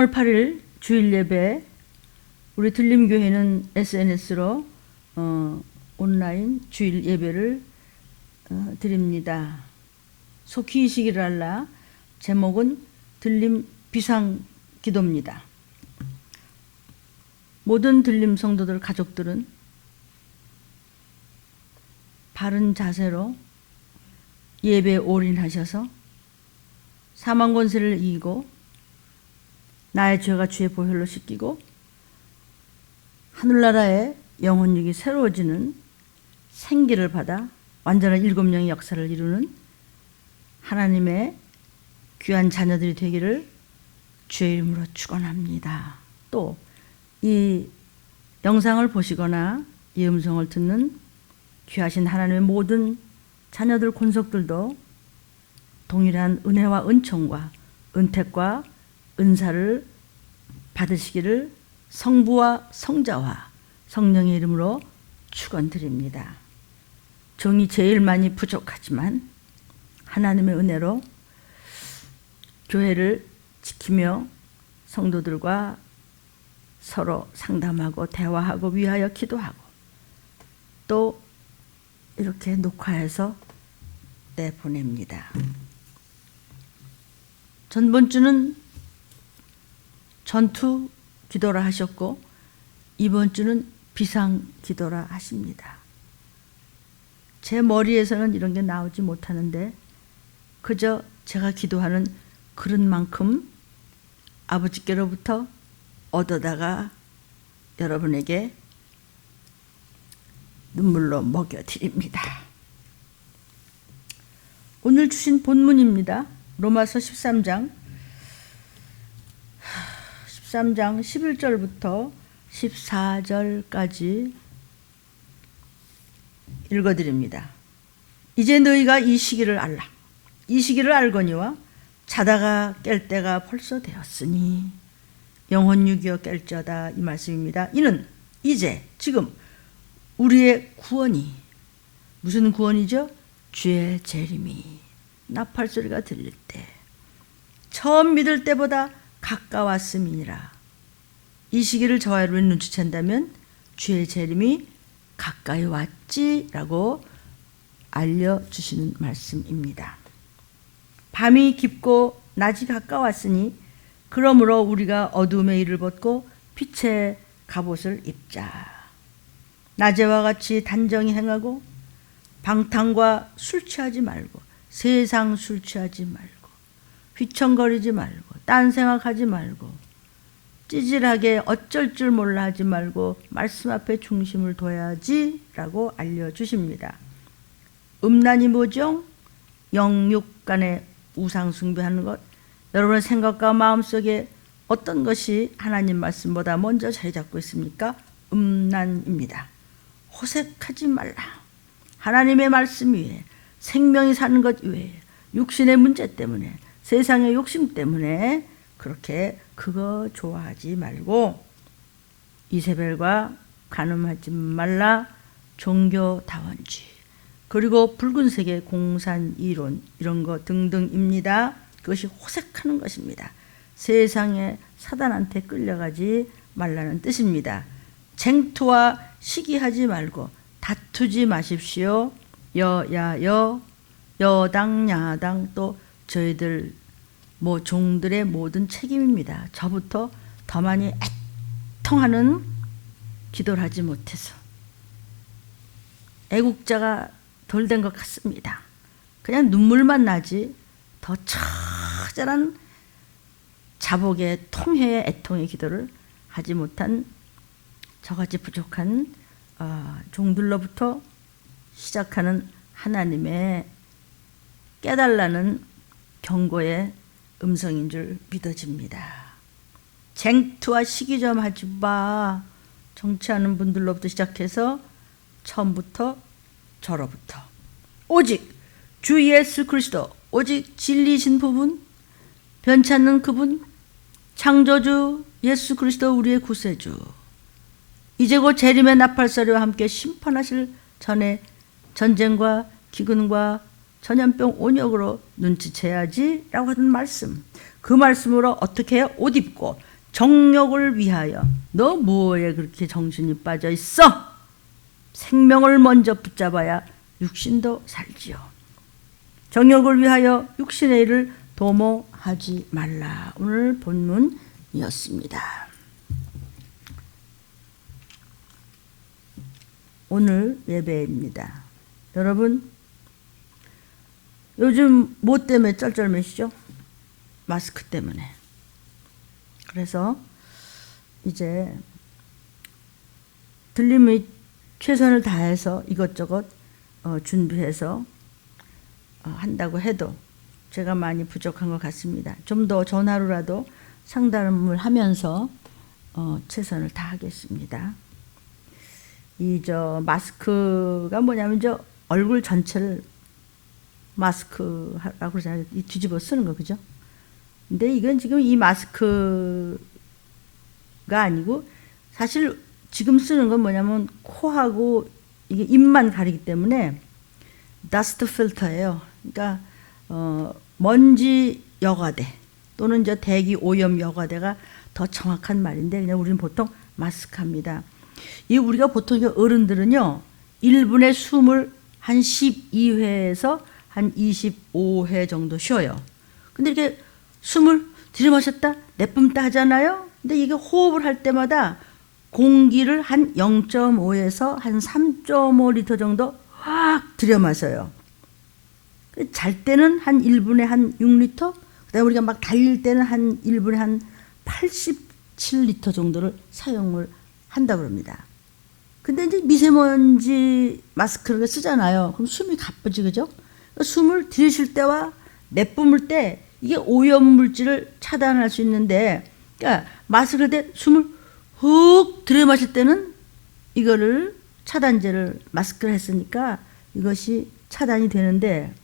3월 8일 주일 예배, 우리 들림교회는 SNS로 온라인 주일 예배를 드립니다. 속히 이 시기를 알라. 제목은 들림 비상 기도입니다. 모든 들림 성도들 가족들은 바른 자세로 예배에 올인하셔서 사망 권세를 이기고 나의 죄가 주의 보혈로 씻기고 하늘나라의 영혼육이 새로워지는 생기를 받아 완전한 7영의 역사를 이루는 하나님의 귀한 자녀들이 되기를 주의 이름으로 축원합니다. 또 이 영상을 보시거나 이 음성을 듣는 귀하신 하나님의 모든 자녀들 권속들도 동일한 은혜와 은총과 은택과 은사를 받으시기를 성부와 성자와 성령의 이름으로 축원드립니다. 종이 제일 많이 부족하지만 하나님의 은혜로 교회를 지키며 성도들과 서로 상담하고 대화하고 위하여 기도하고 또 이렇게 녹화해서 내보냅니다. 전번 주는 전투 기도라 하셨고 이번 주는 비상 기도라 하십니다. 제 머리에서는 이런 게 나오지 못하는데 그저 제가 기도하는 그릇만큼 아버지께로부터 얻어다가 여러분에게 눈물로 먹여드립니다. 오늘 주신 본문입니다. 로마서 13장 11절부터 14절까지 읽어드립니다. 이제 너희가 이 시기를 알라. 이 시기를 알거니와 자다가 깰 때가 벌써 되었으니 영혼육이여 깰지어다, 이 말씀입니다. 이는 이제 지금 우리의 구원이 무슨 구원이죠? 주의 재림이 나팔소리가 들릴 때 처음 믿을 때보다 가까웠음이니라. 이 시기를 저와 여러분이 눈치챈다면 주의 재림이 가까이 왔지라고 알려주시는 말씀입니다. 밤이 깊고 낮이 가까웠으니 그러므로 우리가 어두움의 일을 벗고 빛의 갑옷을 입자. 낮에와 같이 단정히 행하고 방탕과 술 취하지 말고 세상 술 취하지 말고 휘청거리지 말고 딴 생각하지 말고 찌질하게 어쩔 줄 몰라 하지 말고 말씀 앞에 중심을 둬야지 라고 알려주십니다. 음란이 뭐죠? 영육 간의 우상 숭배하는 것. 여러분의 생각과 마음속에 어떤 것이 하나님 말씀보다 먼저 자리 잡고 있습니까? 음란입니다. 호색하지 말라. 하나님의 말씀 위에 생명이 사는 것 외에 육신의 문제 때문에 세상의 욕심 때문에 그렇게 그거 좋아하지 말고 이세벨과 간음하지 말라. 종교다원주의 그리고 붉은색의 공산이론 이런 거 등등입니다. 그것이 호색하는 것입니다. 세상에 사단한테 끌려가지 말라는 뜻입니다. 쟁투와 시기하지 말고 다투지 마십시오. 여야여 여당 야당 또 저희들 종들의 모든 책임입니다. 저부터 더 많이 애통하는 기도를 하지 못해서 애국자가 덜 된 것 같습니다. 그냥 눈물만 나지 더 처절한 자복의 통회의 애통의 기도를 하지 못한 저같이 부족한 종들로부터 시작하는 하나님의 깨달라는 경고의 음성인 줄 믿어집니다. 쟁투와 시기 좀 하지 마. 정치하는 분들로부터 시작해서 처음부터 저로부터 오직 주 예수 그리스도 오직 진리이신 부분 변치 않는 그분 창조주 예수 그리스도 우리의 구세주 이제 곧 재림의 나팔소리와 함께 심판하실 전에 전쟁과 기근과 전염병 온역으로 눈치채야지 라고 하는 말씀, 그 말씀으로 어떻게 옷 입고 정욕을 위하여 너 뭐에 그렇게 정신이 빠져 있어? 생명을 먼저 붙잡아야 육신도 살지요. 정욕을 위하여 육신의 일을 도모하지 말라. 오늘 본문이었습니다. 오늘 예배입니다. 여러분, 요즘 뭐 때문에 쩔쩔매시죠? 마스크 때문에. 그래서 이제 들림의 최선을 다해서 이것저것 준비해서 한다고 해도 제가 많이 부족한 것 같습니다. 좀 더 전화로라도 상담을 하면서 최선을 다하겠습니다. 이 마스크가 뭐냐면 얼굴 전체를 마스크라고 그러잖아요. 이 뒤집어 쓰는 거, 그죠? 근데 이건 지금 이 마스크가 아니고 사실 지금 쓰는 건 뭐냐면 코하고 이게 입만 가리기 때문에 더스트 필터예요. 그러니까 먼지 여과대 또는 대기 오염 여과대가 더 정확한 말인데 그냥 우리는 보통 마스크합니다. 이 우리가 보통 어른들은요 1분에 숨을 한 12회에서 한 25회 정도 쉬어요. 근데 이렇게 숨을 들이마셨다 내뿜다 하잖아요. 근데 이게 호흡을 할 때마다 공기를 한 0.5에서 한 3.5리터 정도 확 들여마셔요. 잘 때는 한 1분에 한 6리터, 그다음에 우리가 막 달릴 때는 한 1분에 한 87리터 정도를 사용을 한다고 합니다. 근데 이제 미세먼지 마스크를 쓰잖아요. 그럼 숨이 가쁘지, 그죠? 숨을 들이쉴 때와 내뿜을 때 이게 오염 물질을 차단할 수 있는데, 그러니까 마스크를 때 숨을 훅 들이마실 때는 이거를 차단제를 마스크를 했으니까 이것이 차단이 되는데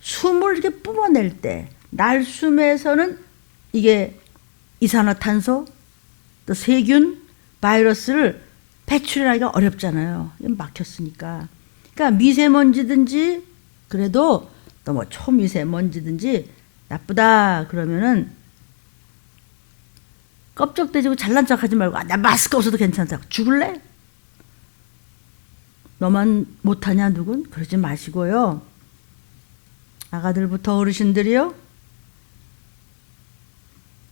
숨을 이렇게 뿜어낼 때 날숨에서는 이게 이산화탄소 또 세균 바이러스를 배출하기가 어렵잖아요. 막혔으니까. 그러니까 미세먼지든지 그래도 또 뭐 초미세먼지든지 나쁘다 그러면은 껍적대지고 잘난 척하지 말고 나 마스크 없어도 괜찮다고 죽을래? 너만 못하냐 누군? 그러지 마시고요. 아가들부터 어르신들이요.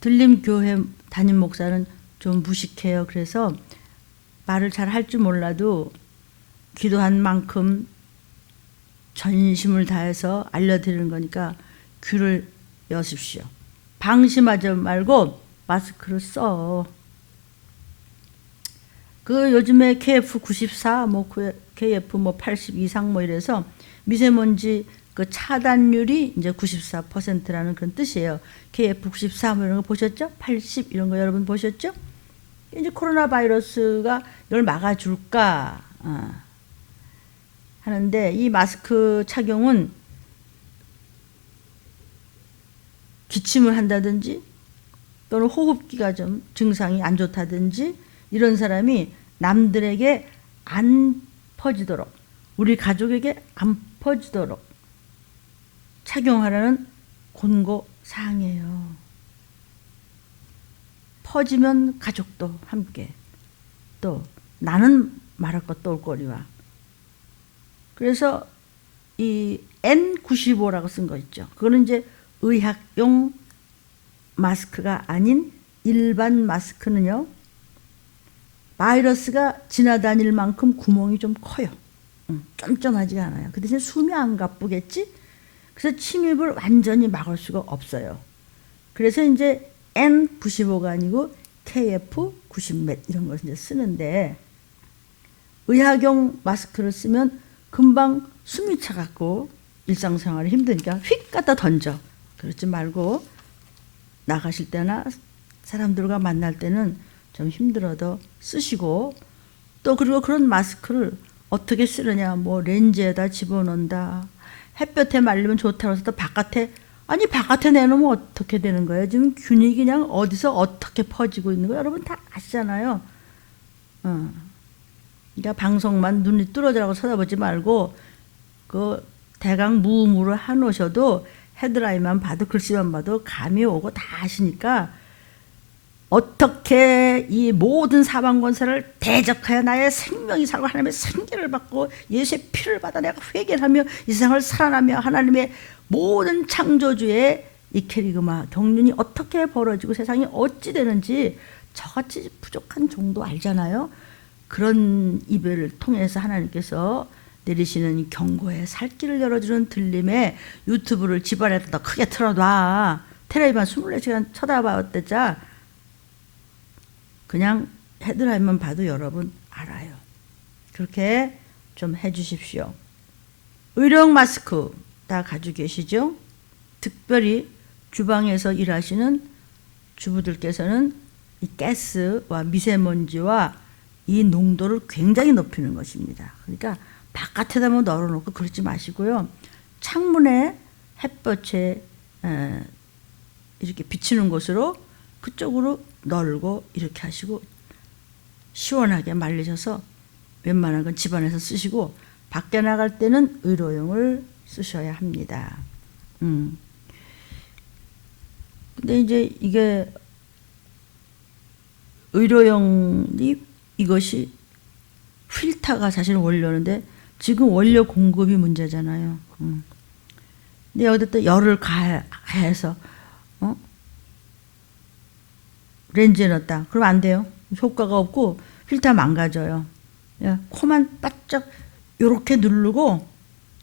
들림교회 담임 목사는 좀 무식해요. 그래서 말을 잘 할 줄 몰라도 기도한 만큼 전심을 다해서 알려드리는 거니까 귀를 여십시오. 방심하지 말고 마스크를 써. 그 요즘에 KF94, KF 80 이상 이래서 미세먼지 그 차단율이 이제 94%라는 그런 뜻이에요. KF94 이런 거 보셨죠? 80 이런 거 여러분 보셨죠? 이제 코로나 바이러스가 이걸 막아줄까 하는데 이 마스크 착용은 기침을 한다든지 또는 호흡기가 좀 증상이 안 좋다든지 이런 사람이 남들에게 안 퍼지도록 우리 가족에게 안 퍼지도록 착용하라는 권고사항이에요. 퍼지면 가족도 함께 또 나는 말할 것도 올거리와 그래서 이 N95라고 쓴 거 있죠. 그거는 이제 의학용 마스크가 아닌 일반 마스크는요. 바이러스가 지나다닐 만큼 구멍이 좀 커요. 쫌쫌하지가 않아요. 그 대신 숨이 안 가쁘겠지? 그래서 침입을 완전히 막을 수가 없어요. 그래서 이제 N95가 아니고 KF90 이런 것을 이제 쓰는데 의학용 마스크를 쓰면 금방 숨이 차갖고 일상생활이 힘드니까 휙 갖다 던져. 그러지 말고 나가실 때나 사람들과 만날 때는 좀 힘들어도 쓰시고 또 그리고 그런 마스크를 어떻게 쓰느냐 뭐 렌즈에다 집어넣는다 햇볕에 말리면 좋다고 해서 또 바깥에 내놓으면 어떻게 되는 거예요? 지금 균이 그냥 어디서 어떻게 퍼지고 있는 거 여러분 다 아시잖아요. 그러니까 방송만 눈이 뚫어져라고 쳐다보지 말고 그 대강 무음으로 해놓으셔도 헤드라인만 봐도 글씨만 봐도 감이 오고 다 아시니까 어떻게 이 모든 사방 권세를 대적하여 나의 생명이 살고 하나님의 생기를 받고 예수의 피를 받아 내가 회개하며 이 세상을 살아나며 하나님의 모든 창조주의 이 캐리그마 경륜이 어떻게 벌어지고 세상이 어찌 되는지 저같이 부족한 정도 알잖아요. 그런 이별을 통해서 하나님께서 내리시는 경고에 살길을 열어주는 들림에 유튜브를 집안에다 더 크게 틀어놔. 텔레비만 24시간 쳐다봤대자 그냥 헤드라인만 봐도 여러분 알아요. 그렇게 좀 해주십시오. 의료용 마스크 다 가지고 계시죠? 특별히 주방에서 일하시는 주부들께서는 이 가스와 미세먼지와 이 농도를 굉장히 높이는 것입니다. 그러니까 바깥에다 뭐 널어놓고 그러지 마시고요. 창문에 햇볕에 이렇게 비치는 곳으로 그쪽으로 널고 이렇게 하시고 시원하게 말리셔서 웬만한 건 집안에서 쓰시고 밖에 나갈 때는 의료용을 쓰셔야 합니다. 근데 이제 이게 의료용이 이것이 필터가 사실 원료인데 지금 원료 공급이 문제잖아요. 근데 여기다 또 열을 가해서 렌즈에 넣었다. 그러면 안 돼요. 효과가 없고 필터 망가져요. 코만 바짝 이렇게 누르고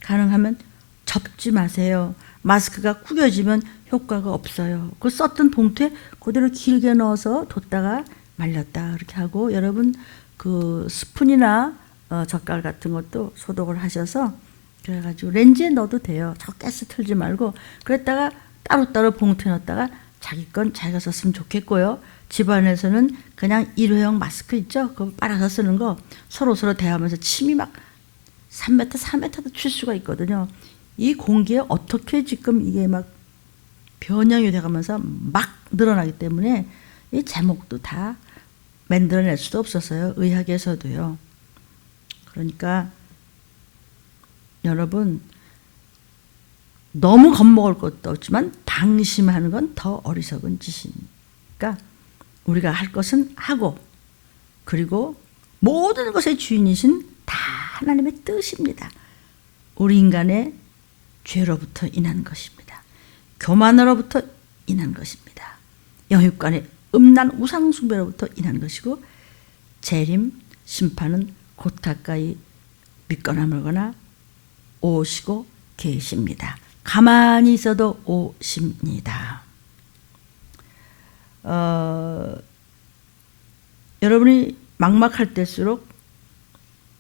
가능하면 접지 마세요. 마스크가 구겨지면 효과가 없어요. 그 썼던 봉투에 그대로 길게 넣어서 뒀다가 말렸다 이렇게 하고 여러분 그 스푼이나 젓갈 같은 것도 소독을 하셔서 그래가지고 렌즈에 넣어도 돼요. 저 가스 틀지 말고 그랬다가 따로따로 봉투에 넣었다가 자기 건 자기가 썼으면 좋겠고요. 집안에서는 그냥 일회용 마스크 있죠? 그거 빨아서 쓰는 거 서로 대하면서 침이 막 3m, 4m도 칠 수가 있거든요. 이 공기에 어떻게 지금 이게 막 변형이 돼가면서 막 늘어나기 때문에 이 제목도 다 만들어낼 수도 없었어요. 의학에서도요. 그러니까 여러분 너무 겁먹을 것도 없지만 방심하는 건 더 어리석은 짓이니까 우리가 할 것은 하고 그리고 모든 것의 주인이신 다 하나님의 뜻입니다. 우리 인간의 죄로부터 인한 것입니다. 교만으로부터 인한 것입니다. 영육간의 음란 우상숭배로부터 인한 것이고 재림, 심판은 곧 가까이 믿거나 말거나 오시고 계십니다. 가만히 있어도 오십니다. 여러분이 막막할 때일수록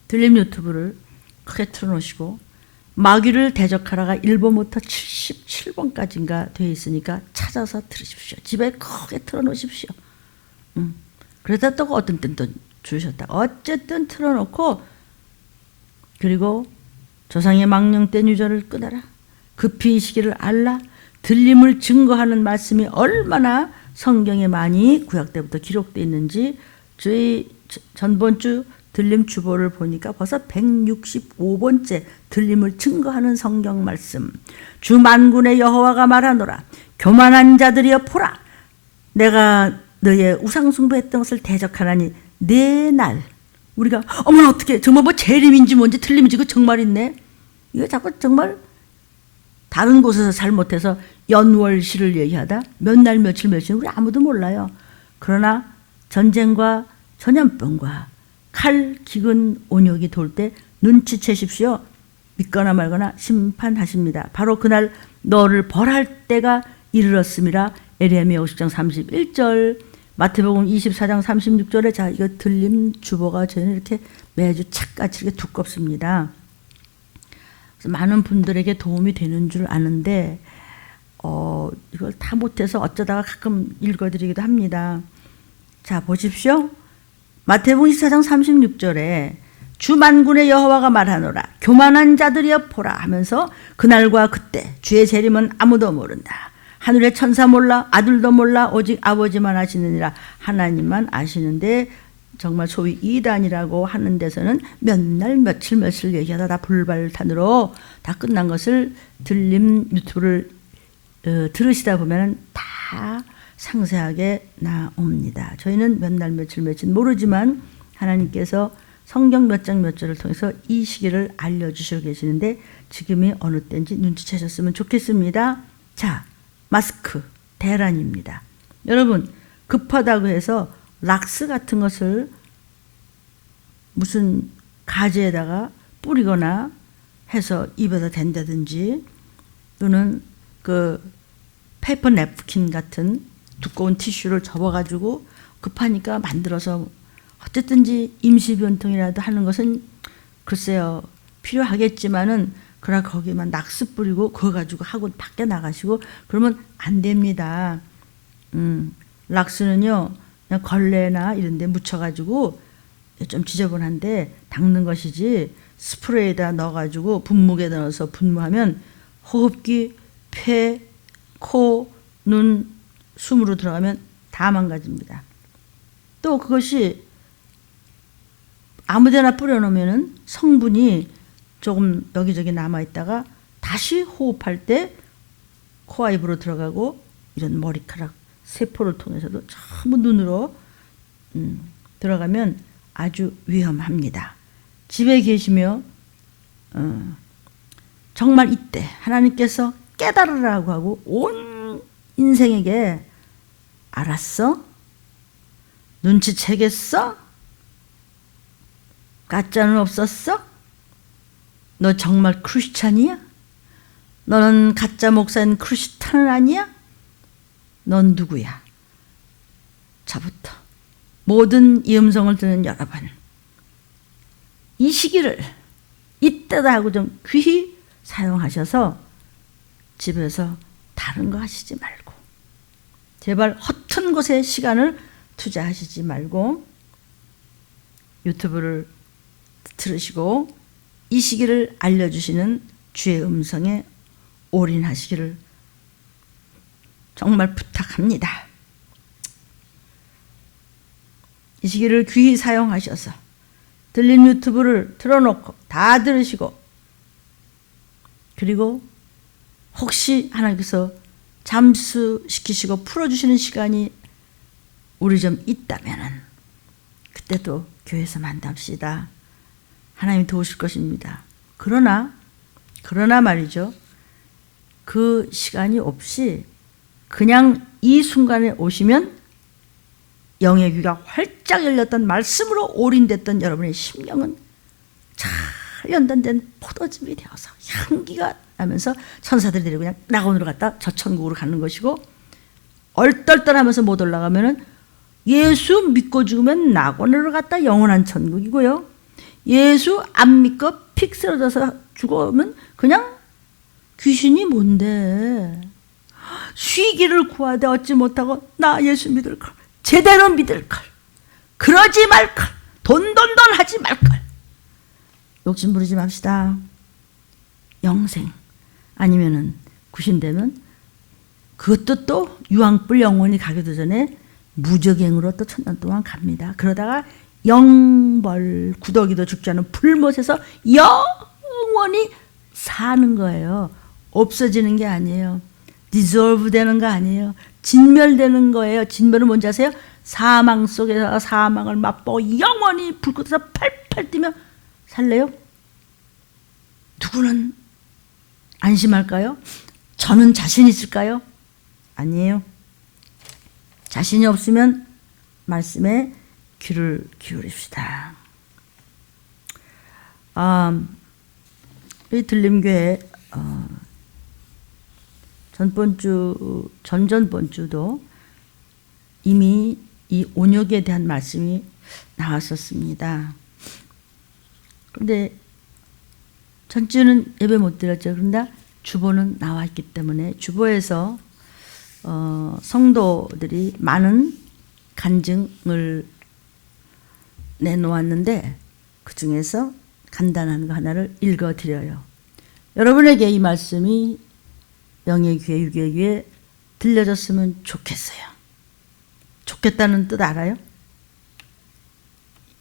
들림 유튜브를 크게 틀어놓으시고 마귀를 대적하라가 1번부터 77번까지인가 되어 있으니까 찾아서 들으십시오. 집에 크게 틀어놓으십시오. 그러다 또 어떤 때는 또 주셨다. 어쨌든 틀어놓고 그리고 조상의 망령된 유전을 끊어라. 급히 이 시기를 알라. 들림을 증거하는 말씀이 얼마나 성경에 많이 구약 때부터 기록되어 있는지 저희 전번주 들림 주보를 보니까 벌써 165번째 들림을 증거하는 성경 말씀. 주 만군의 여호와가 말하노라. 교만한 자들이여 보라. 내가 너의 우상숭배했던 것을 대적하나니 내 날. 우리가 어머나 어떻게 정말 뭐 재림인지 뭔지 틀림인지 그 정말 있네. 이거 자꾸 정말 다른 곳에서 잘못해서 연월시를 얘기하다 몇 날 며칠 우리 아무도 몰라요. 그러나 전쟁과 전염병과 칼, 기근, 온역이 돌 때 눈치채십시오. 믿거나 말거나 심판하십니다. 바로 그날 너를 벌할 때가 이르렀음이라. 에레미야 50장 31절, 마태복음 24장 36절에 자 이거 들림 주보가 저는 이렇게 매주 책같이 이렇게 두껍습니다. 그래서 많은 분들에게 도움이 되는 줄 아는데 이걸 다 못해서 어쩌다가 가끔 읽어드리기도 합니다. 자 보십시오. 마태복음 24장 36절에 주 만군의 여호와가 말하노라. 교만한 자들이여 보라 하면서 그날과 그때 주의 재림은 아무도 모른다. 하늘의 천사 몰라 아들도 몰라 오직 아버지만 아시느니라. 하나님만 아시는데 정말 소위 이단이라고 하는 데서는 몇 날 며칠 얘기하다 다 불발탄으로 다 끝난 것을 들림 유튜브를 들으시다 보면 다 상세하게 나옵니다. 저희는 몇 날 며칠 모르지만 하나님께서 성경 몇 장 몇 절을 통해서 이 시기를 알려주시고 계시는데 지금이 어느 때인지 눈치채셨으면 좋겠습니다. 자, 마스크 대란입니다. 여러분, 급하다고 해서 락스 같은 것을 무슨 가지에다가 뿌리거나 해서 입에다 댄다든지 또는 그 페이퍼 냅킨 같은 두꺼운 티슈를 접어가지고 급하니까 만들어서 어쨌든지 임시변통이라도 하는 것은 글쎄요 필요하겠지만은 그러나 거기만 낙스 뿌리고 그거 가지고 하고 밖에 나가시고 그러면 안 됩니다. 락스는요 그냥 걸레나 이런 데 묻혀가지고 좀 지저분한데 닦는 것이지 스프레이에다 넣어가지고 분무기에다 넣어서 분무하면 호흡기, 폐, 코, 눈, 숨으로 들어가면 다 망가집니다. 또 그것이 아무데나 뿌려놓으면 성분이 조금 여기저기 남아있다가 다시 호흡할 때 코와 입으로 들어가고 이런 머리카락 세포를 통해서도 전부 눈으로 들어가면 아주 위험합니다. 집에 계시며 정말 이때 하나님께서 깨달으라고 하고 온 인생에게 알았어? 눈치채겠어? 가짜는 없었어? 너 정말 크리스찬이야? 너는 가짜 목사인 크리스찬은 아니야? 넌 누구야? 저부터 모든 이 음성을 듣는 여러분, 이 시기를 이때다 하고 좀 귀히 사용하셔서 집에서 다른 거 하시지 말고 제발 허튼 곳에 시간을 투자하시지 말고 유튜브를 들으시고 이 시기를 알려주시는 주의 음성에 올인하시기를 정말 부탁합니다. 이 시기를 귀히 사용하셔서 들린 유튜브를 틀어놓고 다 들으시고 그리고 혹시 하나님께서 잠수시키시고 풀어주시는 시간이 우리 좀 있다면은 그때도 교회에서 만납시다. 하나님이 도우실 것입니다. 그러나 말이죠. 그 시간이 없이 그냥 이 순간에 오시면 영의 귀가 활짝 열렸던 말씀으로 올인됐던 여러분의 심령은 잘 연단된 포도즙이 되어서 향기가 나면서 천사들이 데리고 그냥 낙원으로 갔다 저 천국으로 가는 것이고 얼떨떨하면서 못 올라가면은 예수 믿고 죽으면 낙원으로 갔다 영원한 천국이고요. 예수 안 믿고 픽 쓰러져서 죽으면 그냥 귀신이 뭔데 쉬기를 구하되 얻지 못하고 나 예수 믿을 걸 제대로 믿을 걸 그러지 말 걸 돈 하지 말 걸 욕심 부리지 맙시다. 영생 아니면은 구신되면 그것도 또 유황불 영원히 가기도 전에 무적행으로 또 1000년 동안 갑니다. 그러다가 영벌 구더기도 죽지 않은 불못에서 영원히 사는 거예요. 없어지는 게 아니에요. 디졸브 되는 거 아니에요. 진멸되는 거예요. 진멸은 뭔지 아세요? 사망 속에서 사망을 맛보고 영원히 불꽃에서 팔팔 뛰며 살래요? 누구는 안심할까요? 저는 자신 있을까요? 아니에요. 자신이 없으면 말씀에 귀를 기울입시다. 이 들림교회 전전번 주도 이미 이 온욕에 대한 말씀이 나왔었습니다. 그런데 전주는 예배 못 드렸죠. 그런데 주보는 나와 있기 때문에 주보에서 성도들이 많은 간증을 내놓았는데 그 중에서 간단한 거 하나를 읽어드려요. 여러분에게 이 말씀이 영의 귀에 육의 귀에 들려졌으면 좋겠어요. 좋겠다는 뜻 알아요?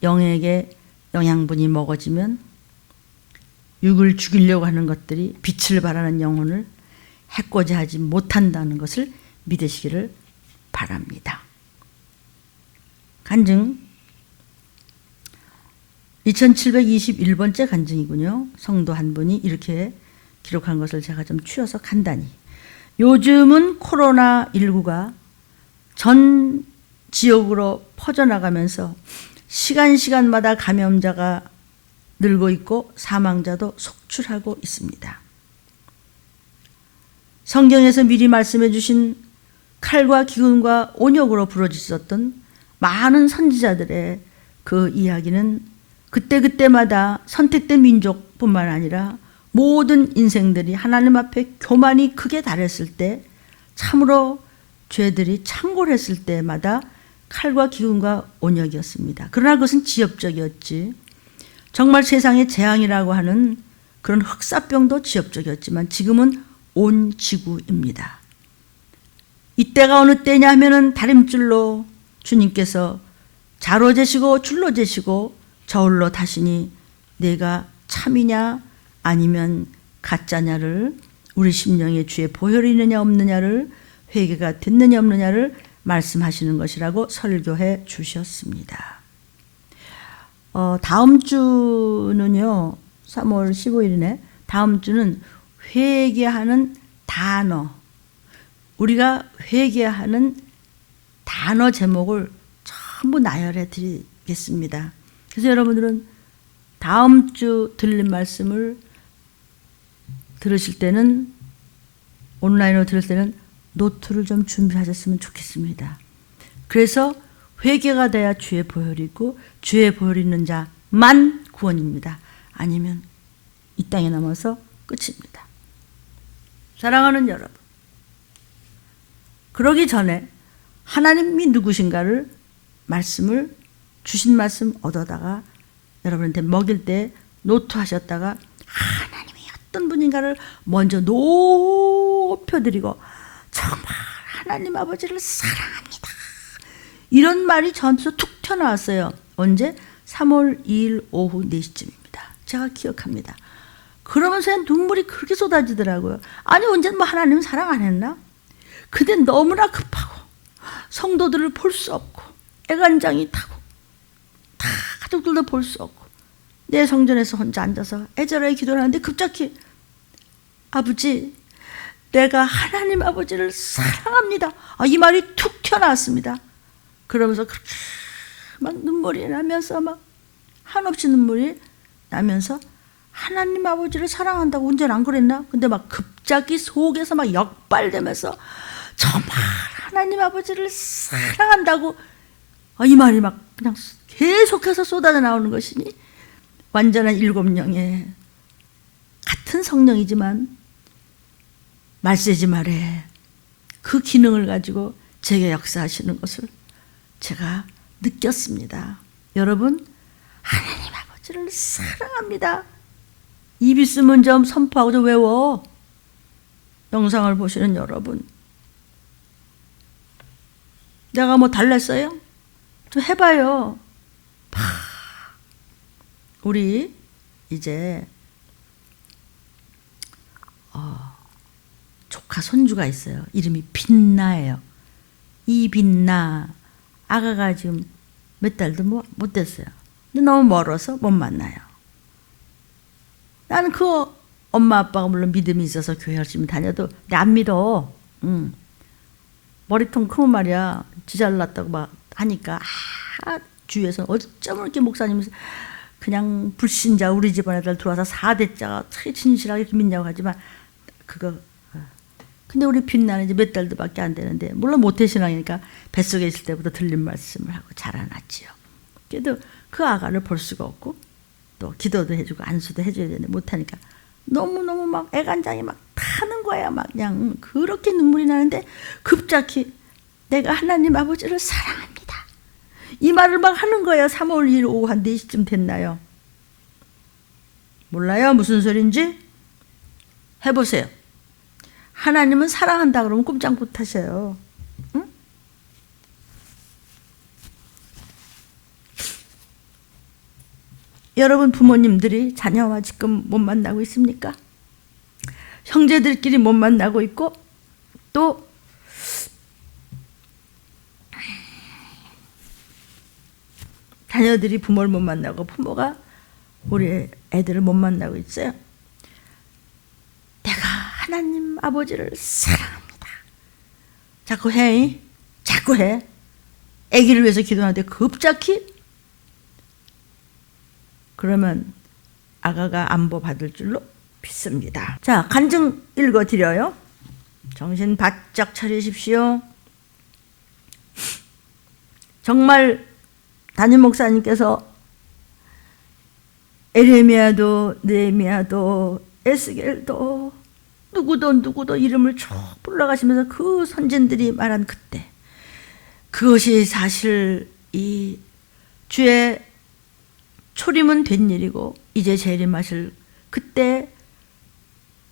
영에게 영양분이 먹어지면 육을 죽이려고 하는 것들이 빛을 발하는 영혼을 해코지 하지 못한다는 것을 믿으시기를 바랍니다. 간증 2721번째 간증이군요. 성도 한 분이 이렇게 기록한 것을 제가 좀 추려서 간단히. 요즘은 코로나19가 전 지역으로 퍼져나가면서 시간마다 감염자가 늘고 있고 사망자도 속출하고 있습니다. 성경에서 미리 말씀해 주신 칼과 기근과 온역으로 부러졌었던 많은 선지자들의 그 이야기는 그때그때마다 선택된 민족뿐만 아니라 모든 인생들이 하나님 앞에 교만이 크게 달했을 때, 참으로 죄들이 창궐했을 때마다 칼과 기근과 온역이었습니다. 그러나 그것은 지엽적이었지, 정말 세상의 재앙이라고 하는 그런 흑사병도 지엽적이었지만 지금은 온 지구입니다. 이때가 어느 때냐 하면은 다림줄로 주님께서 자로 재시고 줄로 재시고 저울로 다시니 내가 참이냐 아니면 가짜냐를, 우리 심령의 주에 보혈이 있느냐 없느냐를, 회개가 됐느냐 없느냐를 말씀하시는 것이라고 설교해 주셨습니다. 다음 주는요, 3월 15일이네. 다음 주는 회개하는 단어, 우리가 회개하는 단어 제목을 전부 나열해 드리겠습니다. 그래서 여러분들은 다음 주 들린 말씀을 들으실 때는, 온라인으로 들을 때는 노트를 좀 준비하셨으면 좋겠습니다. 그래서 회개가 돼야 주의 보혈이 있고 주의 보혈이 있는 자만 구원입니다. 아니면 이 땅에 남아서 끝입니다. 사랑하는 여러분, 그러기 전에 하나님이 누구신가를 말씀을, 주신 말씀 얻어다가 여러분한테 먹일 때 노트 하셨다가 하나님이 어떤 분인가를 먼저 높여드리고 정말 하나님 아버지를 사랑합니다, 이런 말이 저한테서 툭 튀어나왔어요. 언제? 3월 2일 오후 4시쯤입니다. 제가 기억합니다. 그러면서 눈물이 그렇게 쏟아지더라고요. 아니 언제 뭐 하나님 사랑 안 했나? 근데 너무나 급하고 성도들을 볼 수 없고 애간장이 타고 다 가족들도 볼 수 없고 내 성전에서 혼자 앉아서 애절하게 기도를 하는데 갑자기 아버지, 내가 하나님 아버지를 사랑합니다, 이 말이 툭 튀어나왔습니다. 그러면서 그렇게 막 눈물이 나면서 막 한없이 눈물이 나면서 하나님 아버지를 사랑한다고 언제는 안 그랬나? 근데 막 갑자기 속에서 막 역발되면서 정말 하나님 아버지를 사랑한다고 이 말이 막 그냥 계속해서 쏟아져 나오는 것이니 완전한 일곱 영의 같은 성령이지만 말세지 말에 그 기능을 가지고 제게 역사하시는 것을 제가 느꼈습니다. 여러분, 하나님 아버지를 사랑합니다. 입 있으면 좀 선포하고 좀 외워. 영상을 보시는 여러분, 내가 뭐 달랬어요? 좀 해봐요. 우리 이제 조카 손주가 있어요. 이름이 빛나예요. 이 빛나 아가가 지금 몇 달도 못 됐어요. 근데 너무 멀어서 못 만나요. 나는 그 엄마 아빠가 물론 믿음이 있어서 교회 열심히 다녀도 안 믿어. 머리통 크면 말이야 지잘났다고 막 하니까 주위에서 어쩌면 이렇게 목사님 그냥 불신자 우리 집안 애들 들어와서 4대자가 되게 진실하게 이렇게 믿냐고 하지만 그거 근데 우리 빛나는 이제 몇 달도밖에 안 되는데, 물론 모태신앙이니까 뱃속에 있을 때부터 들린 말씀을 하고 자라났지요. 그래도 그 아가를 볼 수가 없고 또 기도도 해주고 안수도 해줘야 되는데 못하니까 너무너무 막 애간장이 막 타는 거야. 막 그냥 그렇게 눈물이 나는데 급작히 내가 하나님 아버지를 사랑합니다, 이 말을 막 하는 거예요. 3월 2일 오후 한 4시쯤 됐나요? 몰라요? 무슨 소린지? 해보세요. 하나님은 사랑한다 그러면 꼼짝 못 하셔요. 응? 여러분 부모님들이 자녀와 지금 못 만나고 있습니까? 형제들끼리 못 만나고 있고 또 자녀들이 부모를 못 만나고 부모가 우리 애들을 못 만나고 있어요. 내가 하나님 아버지를 사랑합니다. 자꾸 해. 자꾸 해. 아기를 위해서 기도하는데 급작히 그러면 아가가 안보 받을 줄로 믿습니다. 자, 간증 읽어드려요. 정신 바짝 차리십시오. 정말 담임 목사님께서 에레미야도 느헤미야도 에스겔도 누구도 이름을 쭉 불러가시면서 그 선진들이 말한 그때 그것이 사실 이 주의 초림은 된 일이고 이제 재림하실 그때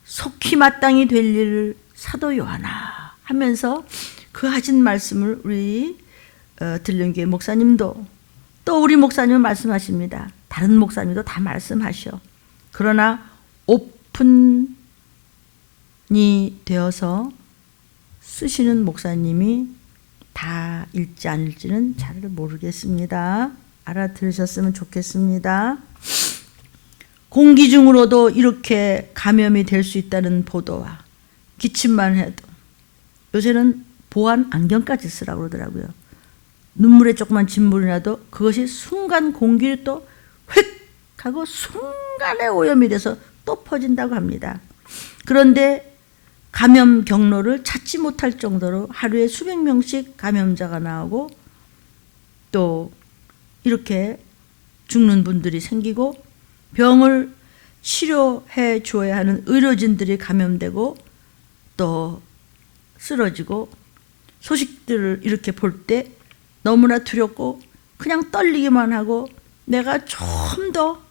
속히 마땅히 될 일을 사도 요하나 하면서 그 하신 말씀을 우리 들림교회 목사님도 또 우리 목사님은 말씀하십니다. 다른 목사님도 다 말씀하셔. 그러나 오픈이 되어서 쓰시는 목사님이 다 읽지 않을지는 잘 모르겠습니다. 알아들으셨으면 좋겠습니다. 공기 중으로도 이렇게 감염이 될 수 있다는 보도와 기침만 해도 요새는 보안 안경까지 쓰라고 그러더라고요. 눈물에 조그만 진물이라도 그것이 순간 공기를 또 획 하고 순간에 오염이 돼서 또 퍼진다고 합니다. 그런데 감염 경로를 찾지 못할 정도로 하루에 수백 명씩 감염자가 나오고 또 이렇게 죽는 분들이 생기고 병을 치료해 줘야 하는 의료진들이 감염되고 또 쓰러지고 소식들을 이렇게 볼 때 너무나 두렵고 그냥 떨리기만 하고 내가 좀 더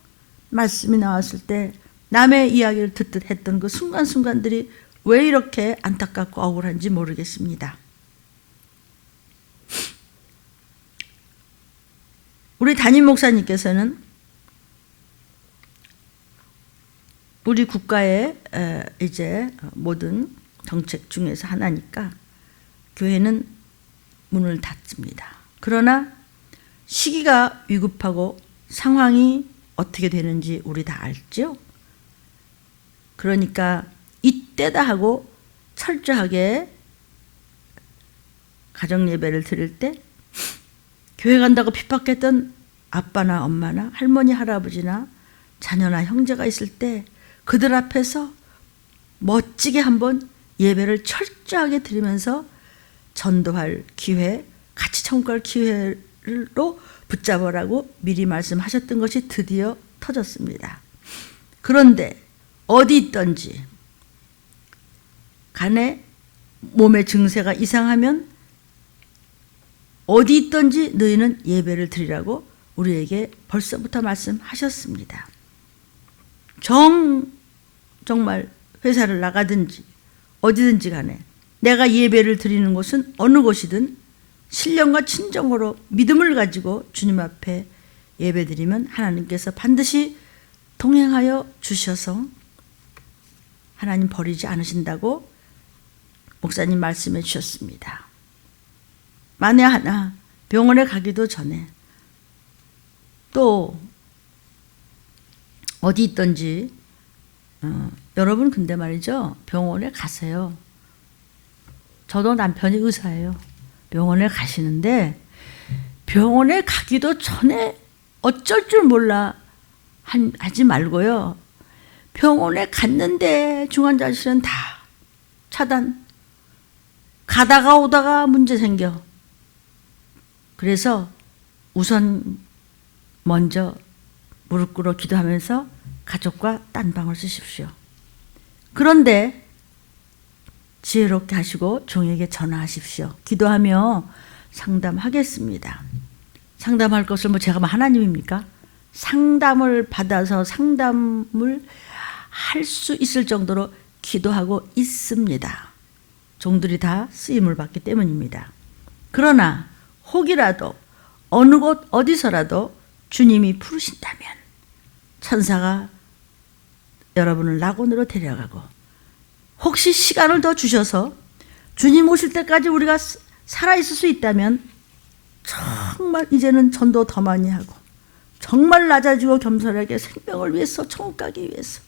말씀이 나왔을 때 남의 이야기를 듣듯 했던 그 순간순간들이 왜 이렇게 안타깝고 억울한지 모르겠습니다. 우리 담임 목사님께서는 우리 국가의 이제 모든 정책 중에서 하나니까 교회는 문을 닫습니다. 그러나 시기가 위급하고 상황이 어떻게 되는지 우리 다 알죠? 그러니까 이때다 하고 철저하게 가정예배를 드릴 때 교회 간다고 핍박했던 아빠나 엄마나 할머니 할아버지나 자녀나 형제가 있을 때 그들 앞에서 멋지게 한번 예배를 철저하게 드리면서 전도할 기회, 같이 청구할 기회로 붙잡으라고 미리 말씀하셨던 것이 드디어 터졌습니다. 그런데 어디 있던지 간에 몸의 증세가 이상하면 어디 있던지 너희는 예배를 드리라고 우리에게 벌써부터 말씀하셨습니다. 정말 회사를 나가든지 어디든지 간에 내가 예배를 드리는 곳은 어느 곳이든 신령과 친정으로 믿음을 가지고 주님 앞에 예배드리면 하나님께서 반드시 동행하여 주셔서 하나님 버리지 않으신다고 목사님 말씀해 주셨습니다. 만에 하나 병원에 가기도 전에 또 어디 있던지 여러분 근데 말이죠. 병원에 가세요. 저도 남편이 의사예요. 병원에 가시는데 병원에 가기도 전에 어쩔 줄 몰라 하지 말고요. 병원에 갔는데 중환자실은 다 차단. 가다가 오다가 문제 생겨. 그래서 우선 먼저 무릎 꿇어 기도하면서 가족과 딴 방을 쓰십시오. 그런데 지혜롭게 하시고 종에게 전화하십시오. 기도하며 상담하겠습니다. 상담할 것을 뭐 제가 하나님입니까? 상담을 받아서 상담을 할 수 있을 정도로 기도하고 있습니다. 종들이 다 쓰임을 받기 때문입니다. 그러나 혹이라도 어느 곳 어디서라도 주님이 부르신다면 천사가 여러분을 낙원으로 데려가고 혹시 시간을 더 주셔서 주님 오실 때까지 우리가 살아있을 수 있다면 정말 이제는 전도 더 많이 하고 정말 낮아지고 겸손하게 생명을 위해서 천국 가기 위해서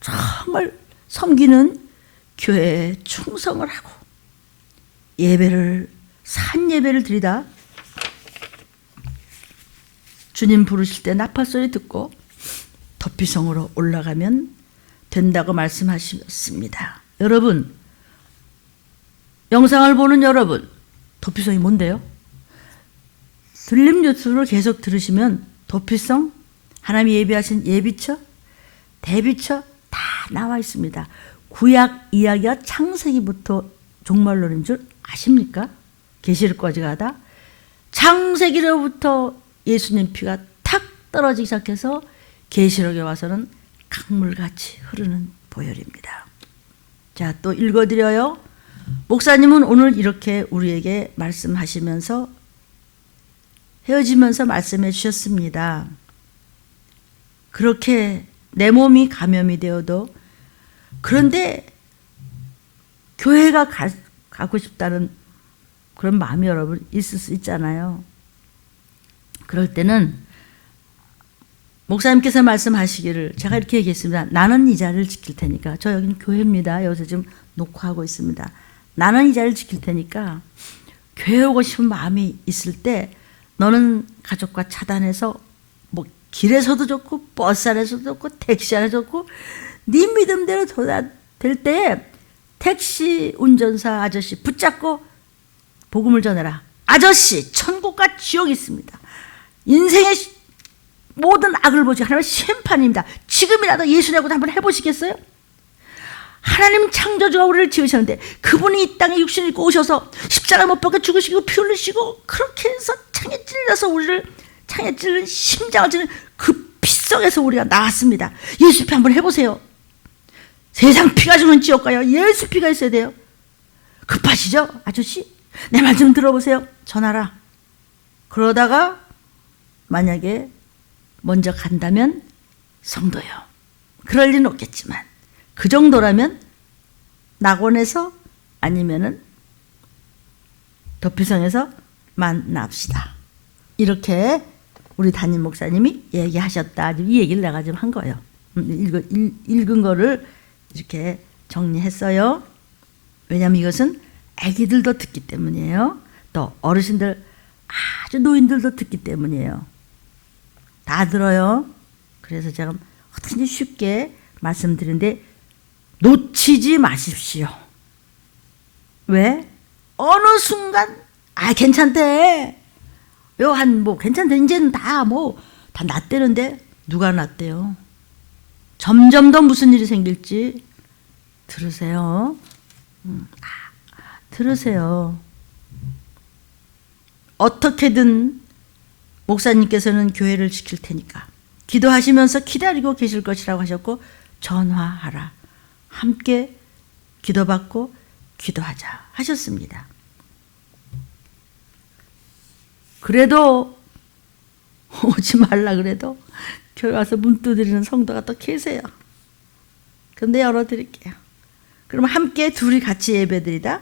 정말 섬기는 교회에 충성을 하고 예배를 산 예배를 드리다 주님 부르실 때 나팔소리 듣고 도피성으로 올라가면 된다고 말씀하셨습니다. 여러분, 영상을 보는 여러분, 도피성이 뭔데요? 들림 뉴스를 계속 들으시면 도피성, 하나님이 예비하신 예비처, 대비처 다 나와 있습니다. 구약 이야기가 창세기부터 종말론인 줄 아십니까? 계시록까지 가다 창세기로부터 예수님 피가 탁 떨어지기 시작해서 계시록에 와서는 강물같이 흐르는 보혈입니다. 자, 또 읽어드려요. 목사님은 오늘 이렇게 우리에게 말씀하시면서 헤어지면서 말씀해 주셨습니다. 그렇게 내 몸이 감염이 되어도 그런데 교회가 가고 싶다는 그런 마음이 여러분 있을 수 있잖아요. 그럴 때는 목사님께서 말씀하시기를 제가 이렇게 얘기했습니다. 나는 이 자리를 지킬 테니까. 저 여기는 교회입니다. 여기서 지금 녹화하고 있습니다. 나는 이 자리를 지킬 테니까 교회 오고 싶은 마음이 있을 때 너는 가족과 차단해서 뭐 길에서도 좋고 버스 안에서도 좋고 택시 안에서도 좋고 네 믿음대로 될 때 택시 운전사 아저씨 붙잡고 복음을 전해라. 아저씨, 천국과 지옥이 있습니다. 인생의 모든 악을 보지 하나님의 심판입니다. 지금이라도 예수라고 한번 해보시겠어요? 하나님 창조주가 우리를 지으셨는데 그분이 이 땅에 육신을 입고 오셔서 십자가 못 박혀 죽으시고 피 흘리시고 그렇게 해서 창에 찔러서 우리를 창에 찔른 심장을 찌는 그 피 속에서 우리가 나왔습니다. 예수 피 한번 해보세요. 세상 피가 주는 지옥 가요. 예수 피가 있어야 돼요. 급하시죠? 아저씨 내 말 좀 들어보세요. 전하라. 그러다가 만약에 먼저 간다면 성도요. 그럴 리는 없겠지만 그 정도라면 낙원에서 아니면은 도피성에서 만납시다. 이렇게 우리 담임 목사님이 얘기하셨다. 이 얘기를 내가 좀 한 거예요. 읽은 거를 이렇게 정리했어요. 왜냐하면 이것은 아기들도 듣기 때문이에요. 또 어르신들 아주 노인들도 듣기 때문이에요. 다 들어요. 그래서 제가 어떻게 쉽게 말씀드리는데 놓치지 마십시오. 왜? 어느 순간 괜찮대. 요 한 뭐 괜찮대. 이제는 다 낫대는데 누가 낫대요? 점점 더 무슨 일이 생길지 들으세요. 들으세요. 어떻게든 목사님께서는 교회를 지킬 테니까 기도하시면서 기다리고 계실 것이라고 하셨고 전화하라. 함께 기도받고 기도하자 하셨습니다. 그래도 오지 말라 그래도 교회 와서 문 두드리는 성도가 또 계세요. 그런데 열어드릴게요. 그럼 함께 둘이 같이 예배드리다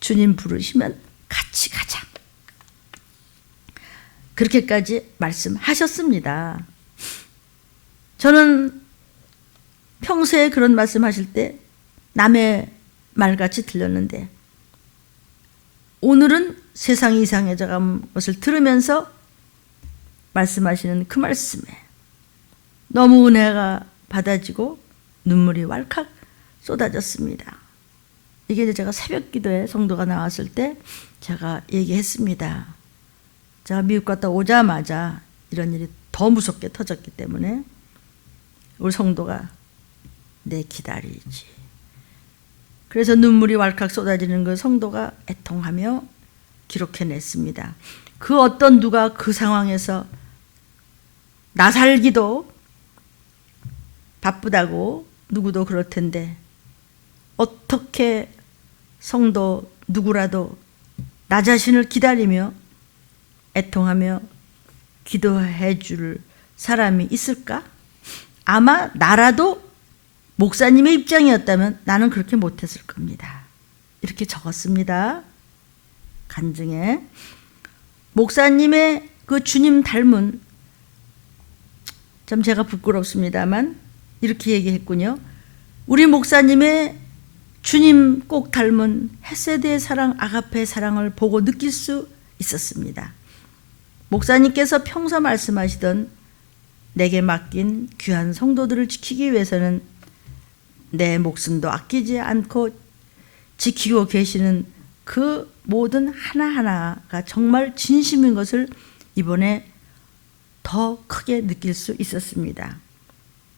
주님 부르시면 같이 가자. 그렇게까지 말씀하셨습니다. 저는 평소에 그런 말씀하실 때 남의 말같이 들렸는데 오늘은 세상이 이상해져 간 것을 들으면서 말씀하시는 그 말씀에 너무 은혜가 받아지고 눈물이 왈칵 쏟아졌습니다. 이게 이제 제가 새벽 기도에 성도가 나왔을 때 제가 얘기했습니다. 제가 미국 갔다 오자마자 이런 일이 더 무섭게 터졌기 때문에 우리 성도가 내 기다리지. 그래서 눈물이 왈칵 쏟아지는 그 성도가 애통하며 기록해냈습니다. 그 어떤 누가 그 상황에서 나 살기도 바쁘다고 누구도 그럴 텐데 어떻게 성도 누구라도 나 자신을 기다리며 애통하며 기도해 줄 사람이 있을까? 아마 나라도 목사님의 입장이었다면 나는 그렇게 못했을 겁니다. 이렇게 적었습니다. 간증에 목사님의 그 주님 닮은 참 제가 부끄럽습니다만 이렇게 얘기했군요. 우리 목사님의 주님 꼭 닮은 헤세드의 사랑, 아가페의 사랑을 보고 느낄 수 있었습니다. 목사님께서 평소 말씀하시던 내게 맡긴 귀한 성도들을 지키기 위해서는 내 목숨도 아끼지 않고 지키고 계시는 그 모든 하나하나가 정말 진심인 것을 이번에 더 크게 느낄 수 있었습니다.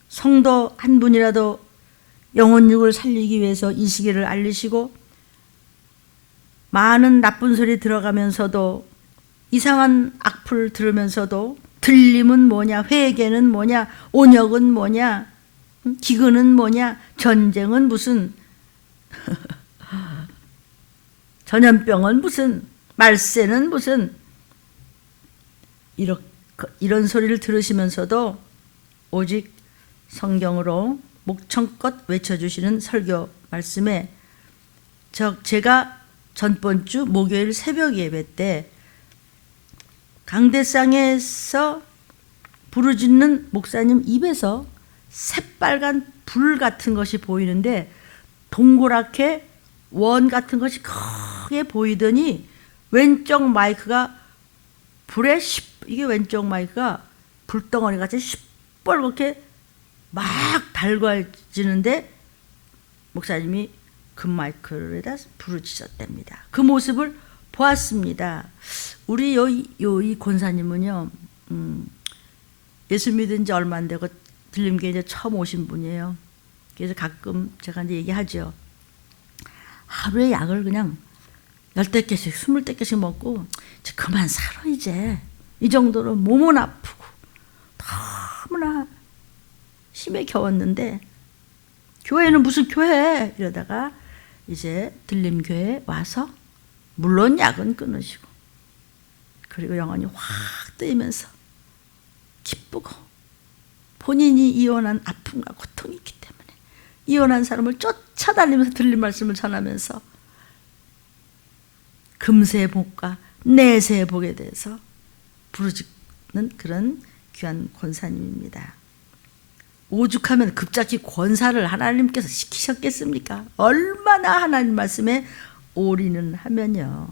성도 한 분이라도 영혼육을 살리기 위해서 이 시기를 알리시고 많은 나쁜 소리 들어가면서도 이상한 악플 들으면서도 들림은 뭐냐, 회개는 뭐냐, 온역은 뭐냐, 기근은 뭐냐, 전쟁은 무슨, 전염병은 무슨, 말세는 무슨, 이런 소리를 들으시면서도 오직 성경으로 목청껏 외쳐주시는 설교 말씀에 제가 전번 주 목요일 새벽 예배 때 강대상에서 부르짖는 목사님 입에서 새빨간 불 같은 것이 보이는데 동그랗게 원 같은 것이 크게 보이더니 왼쪽 마이크가 이게 왼쪽 마이크가 불덩어리 같이 시뻘겋게 막 달궈지는데 목사님이 그 마이크에다 부르짖었답니다. 그 모습을 보았습니다. 우리 이 권사님은요, 예수 믿은 지 얼마 안 되고 들림교회 이제 처음 오신 분이에요. 그래서 가끔 제가 이제 얘기하죠. 하루에 약을 그냥 10개씩, 20개씩 먹고 이제 그만 살아 이제. 이 정도로 몸은 아프고 너무나 힘에 겨웠는데 교회는 무슨 교회 이러다가 이제 들림교회에 와서 물론 약은 끊으시고 그리고 영혼이 확 뜨이면서 기쁘고 본인이 이혼한 아픔과 고통이 있기 때문에 이혼한 사람을 쫓아다니면서 들린 말씀을 전하면서 금세 복과 내세 복에 대해서 부르짖는 그런 귀한 권사님입니다. 오죽하면 급작히 권사를 하나님께서 시키셨겠습니까? 얼마나 하나님 말씀에 올인을 하면요.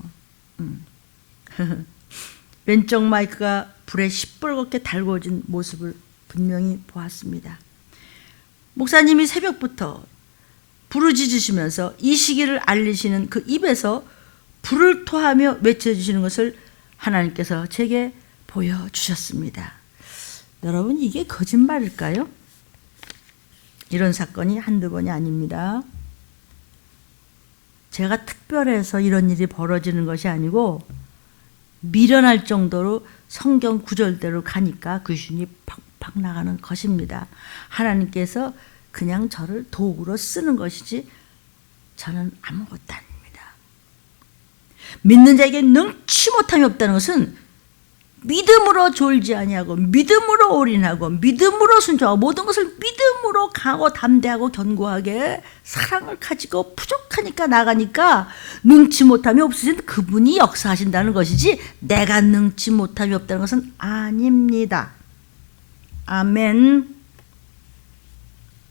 왼쪽 마이크가 불에 시뻘겋게 달궈진 모습을 분명히 보았습니다. 목사님이 새벽부터 부르짖으시면서 이 시기를 알리시는 그 입에서 불을 토하며 외쳐주시는 것을 하나님께서 제게 보여주셨습니다. 여러분, 이게 거짓말일까요? 이런 사건이 한두 번이 아닙니다. 제가 특별해서 이런 일이 벌어지는 것이 아니고 미련할 정도로 성경 구절대로 가니까 귀신이 팍팍 나가는 것입니다. 하나님께서 그냥 저를 도구로 쓰는 것이지 저는 아무것도 아닙니다. 믿는 자에게 능치 못함이 없다는 것은 믿음으로 졸지 아니하고 믿음으로 올인하고 믿음으로 순종하고 모든 것을 믿음으로 강하고 담대하고 견고하게 사랑을 가지고 부족하니까 나가니까 능치 못함이 없으신 그분이 역사하신다는 것이지 내가 능치 못함이 없다는 것은 아닙니다. 아멘.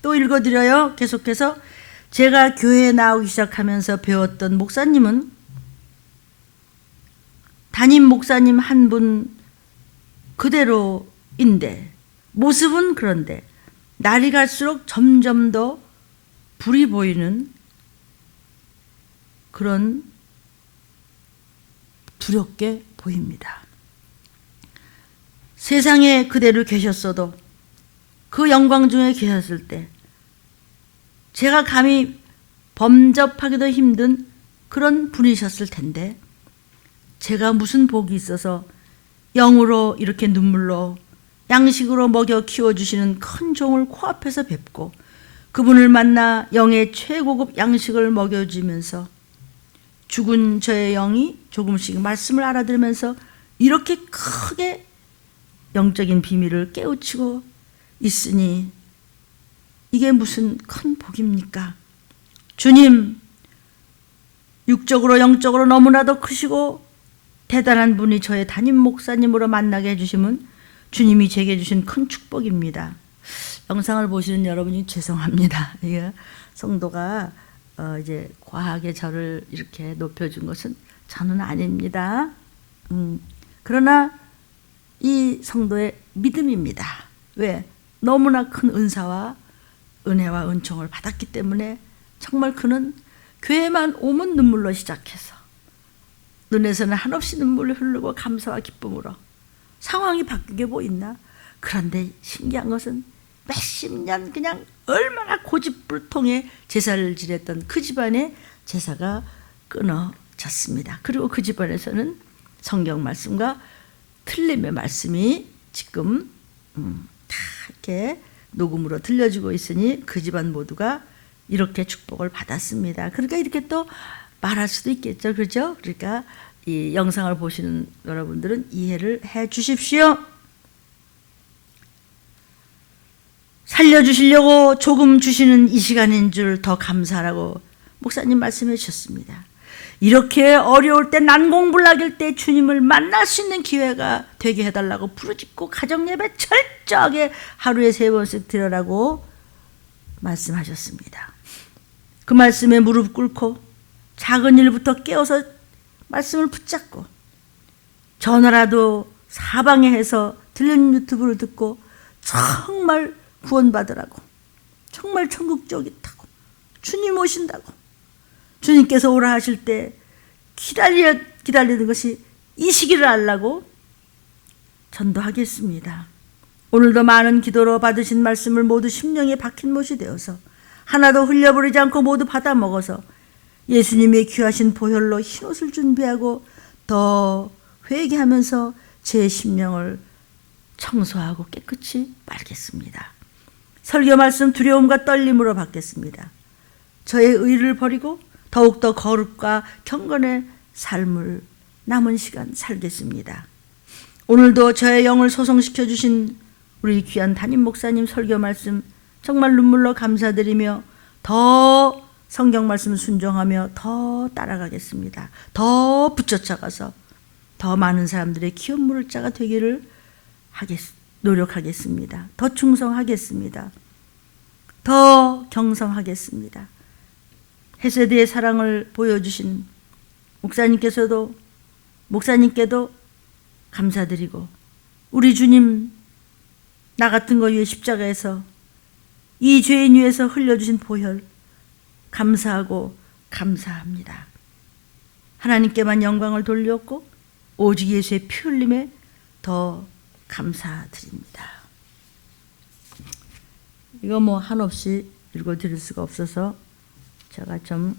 또 읽어드려요. 계속해서 제가 교회에 나오기 시작하면서 배웠던 목사님은 담임 목사님 한 분 그대로인데 모습은 그런데 날이 갈수록 점점 더 불이 보이는 그런 두렵게 보입니다. 세상에 그대로 계셨어도 그 영광 중에 계셨을 때 제가 감히 범접하기도 힘든 그런 분이셨을 텐데 제가 무슨 복이 있어서 영으로 이렇게 눈물로 양식으로 먹여 키워주시는 큰 종을 코앞에서 뵙고 그분을 만나 영의 최고급 양식을 먹여주면서 죽은 저의 영이 조금씩 말씀을 알아들으면서 이렇게 크게 영적인 비밀을 깨우치고 있으니 이게 무슨 큰 복입니까? 주님, 육적으로 영적으로 너무나도 크시고 대단한 분이 저의 담임 목사님으로 만나게 해주시면 주님이 제게 주신 큰 축복입니다. 영상을 보시는 여러분이 죄송합니다. 이게 성도가 이제 과하게 저를 이렇게 높여준 것은 저는 아닙니다. 그러나 이 성도의 믿음입니다. 왜? 너무나 큰 은사와 은혜와 은총을 받았기 때문에 정말 그는 교회만 오면 눈물로 시작해서 눈에서는 한없이 눈물이 흐르고 감사와 기쁨으로 상황이 바뀌게 보이나? 그런데 신기한 것은 몇십 년 그냥 얼마나 고집불통에 제사를 지냈던 그 집안의 제사가 끊어졌습니다. 그리고 그 집안에서는 성경 말씀과 틀림의 말씀이 지금 다 이렇게 녹음으로 들려주고 있으니 그 집안 모두가 이렇게 축복을 받았습니다. 그러니까 이렇게 또 말할 수도 있겠죠. 그렇죠? 그러니까 이 영상을 보시는 여러분들은 이해를 해 주십시오. 살려주시려고 조금 주시는 이 시간인 줄 더 감사하라고 목사님 말씀해 주셨습니다. 이렇게 어려울 때 난공불락일 때 주님을 만날 수 있는 기회가 되게 해달라고 부르짖고 가정예배 철저하게 하루에 3번씩 드려라고 말씀하셨습니다. 그 말씀에 무릎 꿇고 작은 일부터 깨어서 말씀을 붙잡고 전화라도 사방에 해서 들리는 유튜브를 듣고 정말 구원받으라고, 정말 천국 쪽이 타고 주님 오신다고, 주님께서 오라 하실 때 기다리는 것이 이 시기를 알라고 전도하겠습니다. 오늘도 많은 기도로 받으신 말씀을 모두 심령에 박힌 못이 되어서 하나도 흘려버리지 않고 모두 받아 먹어서 예수님의 귀하신 보혈로 흰옷을 준비하고 더 회개하면서 제 심령을 청소하고 깨끗이 말겠습니다. 설교 말씀 두려움과 떨림으로 받겠습니다. 저의 의를 버리고 더욱더 거룩과 경건의 삶을 남은 시간 살겠습니다. 오늘도 저의 영을 소성시켜 주신 우리 귀한 담임 목사님 설교 말씀 정말 눈물로 감사드리며 더 성경 말씀 순종하며 더 따라가겠습니다. 더 붙여쳐가서 더 많은 사람들의 기업물을 자가 되기를 노력하겠습니다. 더 충성하겠습니다. 더 경성하겠습니다. 헤세드의 사랑을 보여주신 목사님께도 감사드리고 우리 주님 나 같은 거 위에 십자가에서 이 죄인 위에서 흘려주신 보혈 감사하고 감사합니다. 하나님께만 영광을 돌렸고 오직 예수의 피 흘림에 더 감사드립니다. 이거 뭐 한없이 읽어드릴 수가 없어서 제가 좀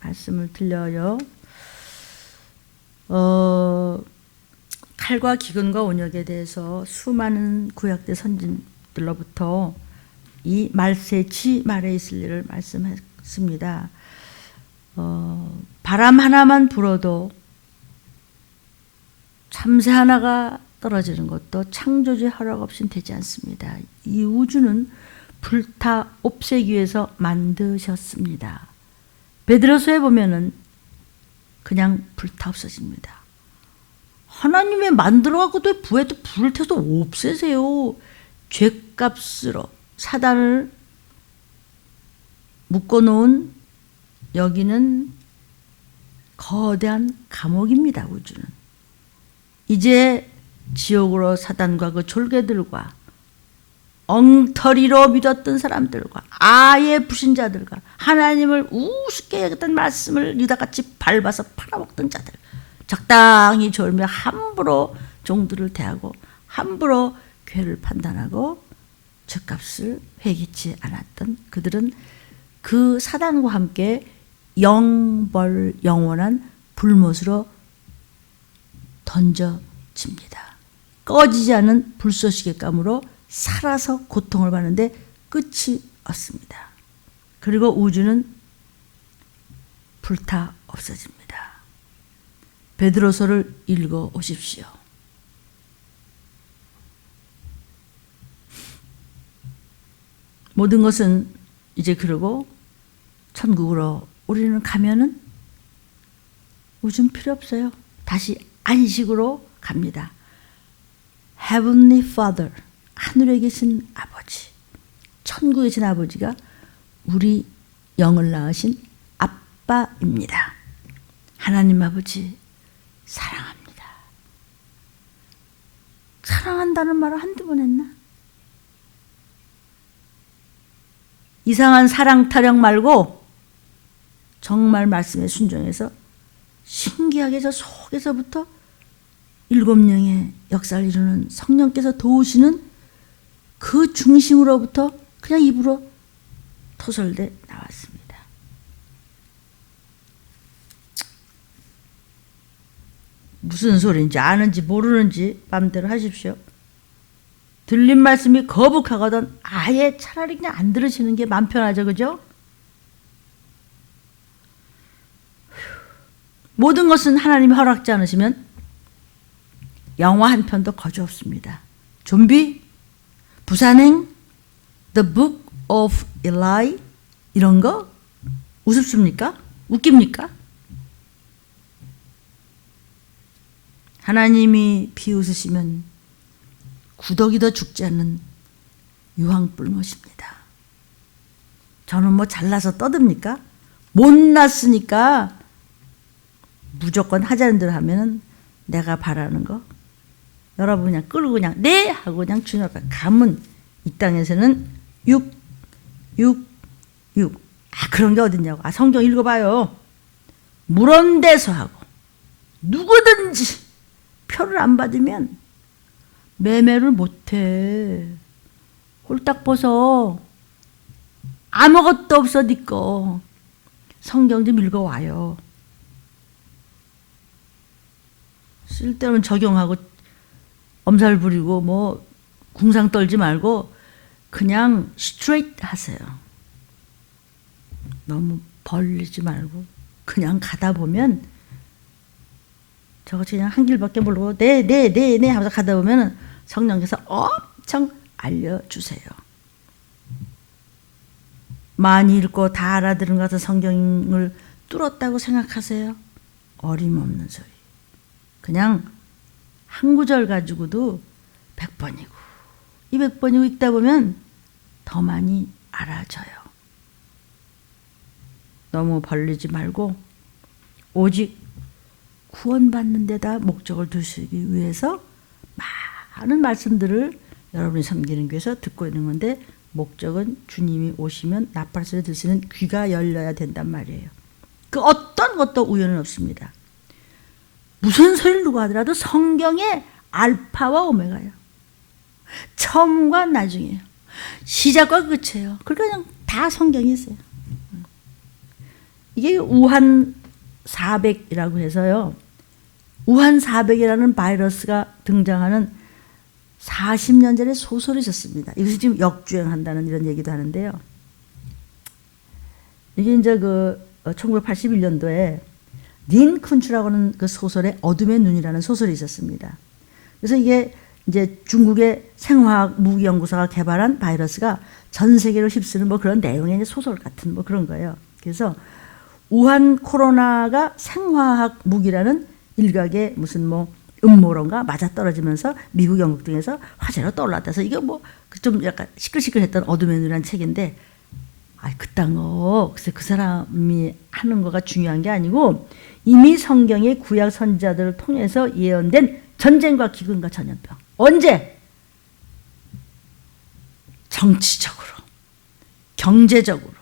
말씀을 드려요. 칼과 기근과 온역에 대해서 수많은 구약대 선진들로부터 이 말세지 말에 있을 일을 말씀했습니다. 바람 하나만 불어도 참새 하나가 떨어지는 것도 창조주의 허락 없이는 되지 않습니다. 이 우주는 불타 없애기 위해서 만드셨습니다. 베드로서에 보면은 그냥 불타 없어집니다. 하나님의 만들어갖고도 부에도 불을 태워서 없애세요. 죗값으로 사단을 묶어놓은 여기는 거대한 감옥입니다. 우주는 이제 지옥으로 사단과 그 졸개들과 엉터리로 믿었던 사람들과 아예 불신자들과 하나님을 우습게 여겼던 말씀을 유다같이 밟아서 팔아먹던 자들, 적당히 졸며 함부로 종들을 대하고 함부로 죄를 판단하고 죗값을 회개치 않았던 그들은 그 사단과 함께 영원한 불못으로 던져집니다. 꺼지지 않은 불쏘시개 감으로 살아서 고통을 받는데 끝이 없습니다. 그리고 우주는 불타 없어집니다. 베드로서를 읽어 오십시오. 모든 것은 이제 그러고 천국으로 우리는 가면은 우주는 필요 없어요. 다시 안식으로 갑니다. Heavenly Father, 하늘에 계신 아버지, 천국에 계신 아버지가 우리 영을 낳으신 아빠입니다. 하나님 아버지 사랑합니다. 사랑한다는 말을 한두 번 했나? 이상한 사랑 타령 말고 정말 말씀에 순종해서 신기하게 저 속에서부터 7명의 역사를 이루는 성령께서 도우시는 그 중심으로부터 그냥 입으로 토설돼 나왔습니다. 무슨 소리인지 아는지 모르는지 마음대로 하십시오. 들린 말씀이 거북하거든 아예 차라리 그냥 안 들으시는 게 마음 편하죠. 그죠? 모든 것은 하나님이 허락지 않으시면 영화 한 편도 거저 없습니다. 좀비, 부산행, The Book of Eli 이런 거 우습습니까? 웃깁니까? 하나님이 비웃으시면 구더기도 죽지 않는 유황불못입니다. 저는 뭐 잘나서 떠듭니까? 못났으니까 무조건 하자는 대로 하면은 내가 바라는 거 여러분 그냥 끌고 그냥 네 하고 그냥 주님 앞에 가면 이 땅에서는 6. 그런 게 어딨냐고. 성경 읽어봐요. 물언대서 하고 누구든지 표를 안 받으면 매매를 못해. 홀딱 벗어. 아무것도 없어 네 거. 성경 좀 읽어와요. 쓸데없는 적용하고 엄살 부리고 뭐 궁상 떨지 말고 그냥 스트레이트 하세요. 너무 벌리지 말고 그냥 가다 보면 저거 그냥 한 길밖에 모르고 네 하면서 가다 보면 성령께서 엄청 알려주세요. 많이 읽고 다 알아들은 것 같은 성경을 뚫었다고 생각하세요? 어림없는 소리. 그냥 한 구절 가지고도 100번이고 200번이고 읽다 보면 더 많이 알아져요. 너무 벌리지 말고 오직 구원받는 데다 목적을 두시기 위해서 많은 말씀들을 여러분이 섬기는 교회에서 듣고 있는 건데 목적은 주님이 오시면 나팔소리 들으시는 귀가 열려야 된단 말이에요. 그 어떤 것도 우연은 없습니다. 무슨 소리를 누가 하더라도 성경의 알파와 오메가예요. 처음과 나중이에요. 시작과 끝이에요. 그러니까 그냥 다 성경이 있어요. 이게 우한 400이라고 해서요. 우한 400이라는 바이러스가 등장하는 40년 전에 소설이 있었습니다. 이것이 지금 역주행한다는 이런 얘기도 하는데요. 이게 이제 1981년도에 닌 쿤츠라고 하는 그 소설의 어둠의 눈이라는 소설이 있었습니다. 그래서 이게 이제 중국의 생화학 무기연구소가 개발한 바이러스가 전 세계로 휩쓰는 뭐 그런 내용의 이제 소설 같은 뭐 그런 거예요. 그래서 우한 코로나가 생화학 무기라는 일각의 무슨 뭐 음모론과 맞아떨어지면서 미국, 영국 등에서 화제로 떠올랐다서 이게 뭐 좀 약간 시끌시끌했던 어둠의 눈이라는 책인데 그딴 거 글쎄 그 사람이 하는 거가 중요한 게 아니고 이미 성경의 구약 선지자들을 통해서 예언된 전쟁과 기근과 전염병. 언제? 정치적으로, 경제적으로,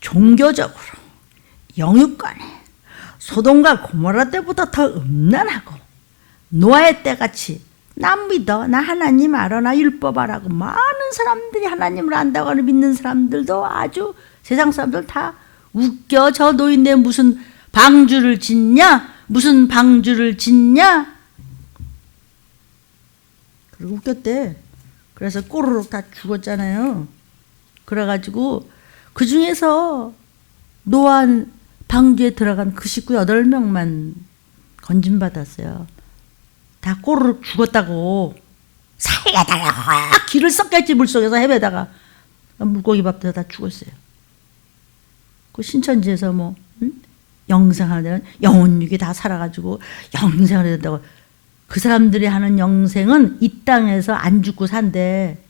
종교적으로, 영육간에 소돔과 고모라 때보다 더 음란하고 노아의 때같이 난 믿어, 나 하나님 알아, 나 율법 알아고 많은 사람들이 하나님을 안다고 하는 믿는 사람들도 아주 세상 사람들 다 웃겨. 저 노인네 무슨 방주를 짓냐? 무슨 방주를 짓냐? 그리고 웃겼대. 그래서 꼬르륵 다 죽었잖아요. 그래가지고 그 중에서 노아 방주에 들어간 그 식구 8명만 건진받았어요. 다 꼬르륵 죽었다고. 살려달라고. 기를 썩겠지 물속에서 헤매다가 물고기 밥도 다 죽었어요. 그 신천지에서 뭐 영생하는 데는 영혼육이 다 살아가지고 영생을 해야 된다고 그 사람들이 하는 영생은 이 땅에서 안 죽고 산대.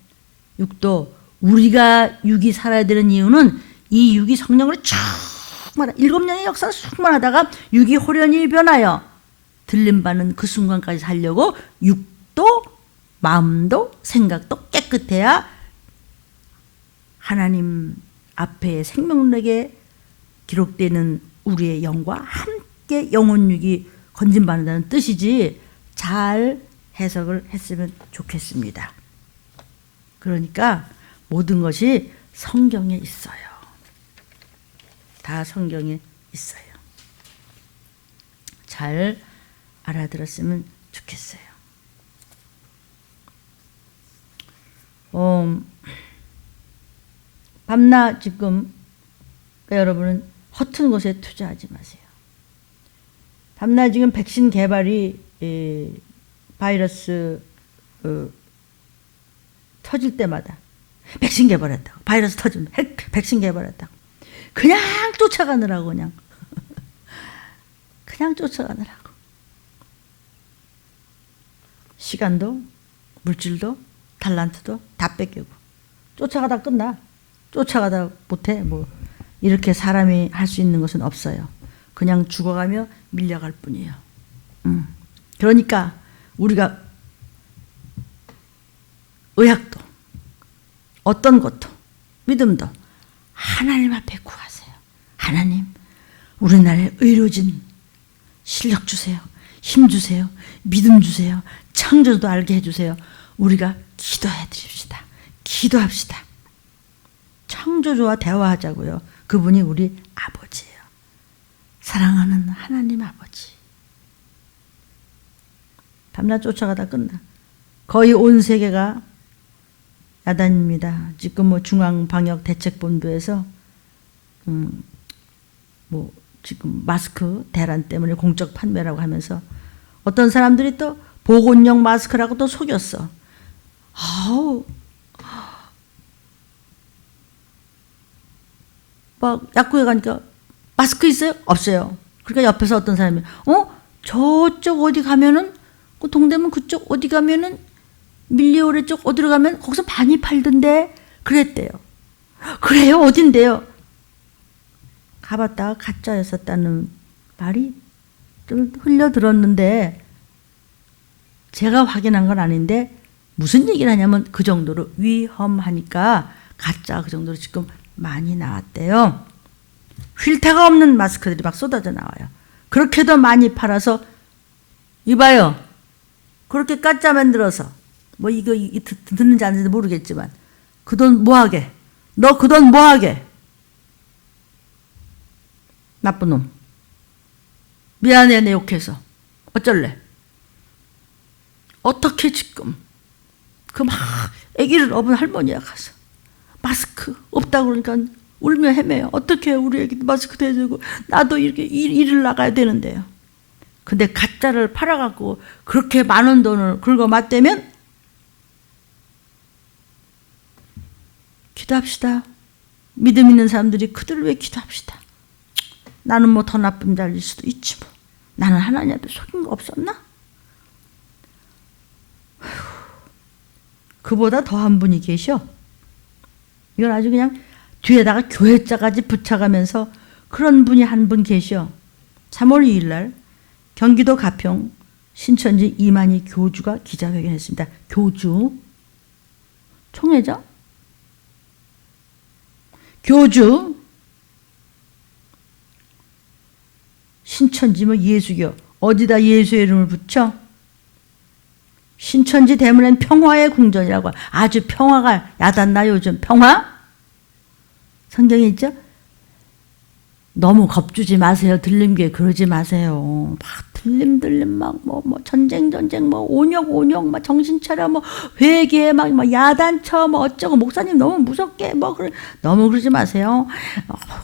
육도. 우리가 육이 살아야 되는 이유는 이 육이 성령으로 충만하 7년의 역사가 충만하다가 육이 호련히 변하여 들림받는 그 순간까지 살려고 육도 마음도 생각도 깨끗해야 하나님 앞에 생명력에 기록되는 우리의 영과 함께 영혼육이 건진받는다는 뜻이지. 잘 해석을 했으면 좋겠습니다. 그러니까 모든 것이 성경에 있어요. 다 성경에 있어요. 잘 알아들었으면 좋겠어요. 밤낮 지금 여러분은 허튼 곳에 투자하지 마세요. 밤낮 지금 백신 개발이 바이러스 터질 때마다 백신 개발했다고, 바이러스 터지면 백신 개발했다고 그냥 쫓아가느라고 그냥 쫓아가느라고 시간도 물질도 달란트도 다 뺏기고 쫓아가다 끝나. 쫓아가다 못해. 뭐 이렇게 사람이 할 수 있는 것은 없어요. 그냥 죽어가며 밀려갈 뿐이에요. 그러니까 우리가 의학도 어떤 것도 믿음도 하나님 앞에 구하세요. 하나님, 우리나라에 의료진 실력 주세요. 힘 주세요. 믿음 주세요. 창조도 알게 해주세요. 우리가 기도해 드립시다. 기도합시다. 창조주와 대화하자고요. 그분이 우리 아버지예요. 사랑하는 하나님 아버지. 밤낮 쫓아가다 끝나. 거의 온 세계가 야단입니다. 지금 뭐 중앙방역대책본부에서 뭐 지금 마스크 대란 때문에 공적 판매라고 하면서 어떤 사람들이 또 보건용 마스크라고 또 속였어. 아우, 막 약국에 가니까 마스크 있어요? 없어요. 그러니까 옆에서 어떤 사람이 저쪽 어디 가면은 그 동대문 그쪽 어디 가면은 밀리오레 쪽 어디로 가면 거기서 많이 팔던데 그랬대요. 그래요? 어딘데요? 가봤다가 가짜였었다는 말이 좀 흘려들었는데 제가 확인한 건 아닌데 무슨 얘기를 하냐면 그 정도로 위험하니까 가짜 그 정도로 지금 많이 나왔대요. 휠테가 없는 마스크들이 막 쏟아져 나와요. 그렇게도 많이 팔아서 이봐요. 그렇게 가짜 만들어서 뭐 이거 듣는지 안 듣는지 모르겠지만 그 돈 뭐하게? 너 그 돈 뭐하게? 나쁜 놈. 미안해 내 욕해서. 어쩔래? 어떻게 지금 그 막 아기를 업은 할머니가 가서 마스크 없다고 그러니까 울며 헤매요. 어떻게 우리 애기 마스크 대주고 나도 이렇게 일을 나가야 되는데요. 근데 가짜를 팔아갖고 그렇게 많은 돈을 긁어 맞대면 기도합시다. 믿음 있는 사람들이 그들을 위해 기도합시다. 나는 뭐 더 나쁜 자일 수도 있지 뭐. 나는 하나님한테 속인 거 없었나? 그보다 더한 분이 계셔. 이건 아주 그냥 뒤에다가 교회자까지 붙여가면서 그런 분이 한 분 계셔. 3월 2일 날 경기도 가평 신천지 이만희 교주가 기자회견했습니다. 교주 총회죠? 교주 신천지 뭐 예수교 어디다 예수의 이름을 붙여? 신천지 대문엔 평화의 궁전이라고. 아주 평화가 야단나 요즘. 평화? 성경에 있죠? 너무 겁주지 마세요. 들림교회 그러지 마세요. 막 들림 막 뭐 전쟁 뭐 온역 막 정신 차려 뭐 회개 막 야단쳐 뭐 어쩌고 목사님 너무 무섭게 뭐 너무 그러지 마세요.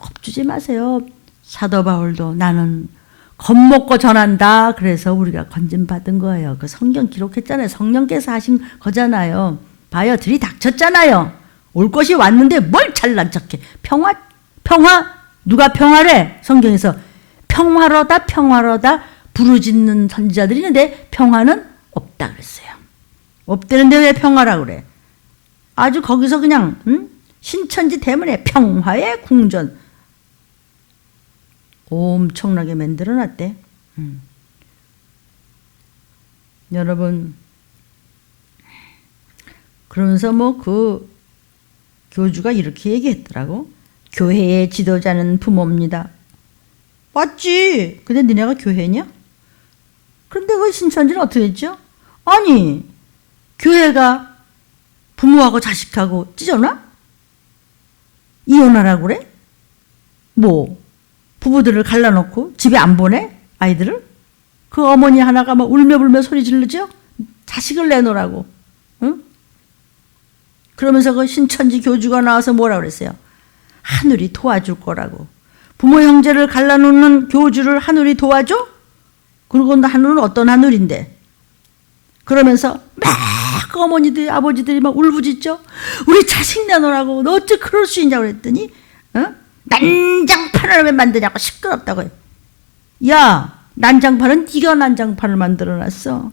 겁주지 마세요. 사도 바울도 나는 겁먹고 전한다. 그래서 우리가 건진받은 거예요. 그 성경 기록했잖아요. 성령께서 하신 거잖아요. 봐요. 들이닥쳤잖아요. 올 것이 왔는데 뭘 잘난 척해. 평화? 누가 평화래? 성경에서 평화로다 부르짖는 선지자들이 있는데 평화는 없다 그랬어요. 없대는데 왜 평화라고 그래? 아주 거기서 그냥 신천지 때문에 평화의 궁전 엄청나게 만들어놨대. 여러분, 그러면서 뭐 그 교주가 이렇게 얘기했더라고. 교회의 지도자는 부모입니다. 맞지? 근데 니네가 교회냐? 그런데 그 신천지는 어떻게 했죠? 아니, 교회가 부모하고 자식하고 찢어놔? 이혼하라고 그래? 뭐 부부들을 갈라놓고 집에 안 보내? 아이들을? 그 어머니 하나가 막 울며불며 소리 지르죠? 자식을 내놓으라고. 응? 그러면서 그 신천지 교주가 나와서 뭐라 그랬어요? 하늘이 도와줄 거라고. 부모 형제를 갈라놓는 교주를 하늘이 도와줘? 그리고 하늘은 어떤 하늘인데? 그러면서 막 그 어머니들 아버지들이 막 울부짖죠. 우리 자식 내놓으라고. 너 어째 그럴 수 있냐고 그랬더니 난장판을 왜 만드냐고 시끄럽다고 해. 야, 난장판은 네가 난장판을 만들어놨어.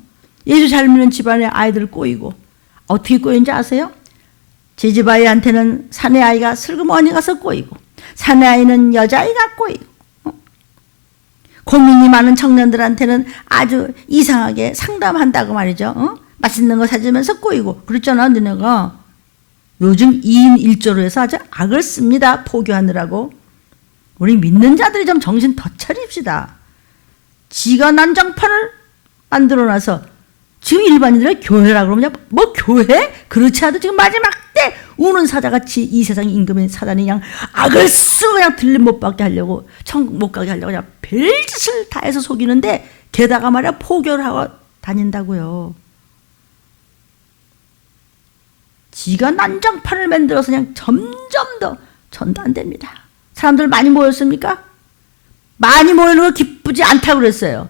예수 잘 믿는 집안에 아이들 꼬이고. 어떻게 꼬이는지 아세요? 제 집 아이한테는 사내 아이가 슬그머니 가서 꼬이고, 사내 아이는 여자아이가 꼬이고, 고민이 많은 청년들한테는 아주 이상하게 상담한다고 말이죠. 맛있는 거 사주면서 꼬이고. 그랬잖아, 너네가. 요즘 2인 1조로 해서 아주 악을 씁니다. 포교하느라고. 우리 믿는 자들이 좀 정신 더 차립시다. 지가 난장판을 만들어놔서 지금 일반인들의 교회라고 그러면 뭐 교회? 그렇지 않아도 지금 마지막 때 우는 사자같이 이 세상 임금인 사단이 그냥 악을 쓰고 그냥 들림 못 받게 하려고, 천국 못 가게 하려고 그냥 별짓을 다 해서 속이는데, 게다가 말이야 포교를 하고 다닌다고요. 지가 난장판을 만들어서 그냥 점점 더 전도안됩니다. 사람들 많이 모였습니까? 많이 모이는 거 기쁘지 않다고 그랬어요.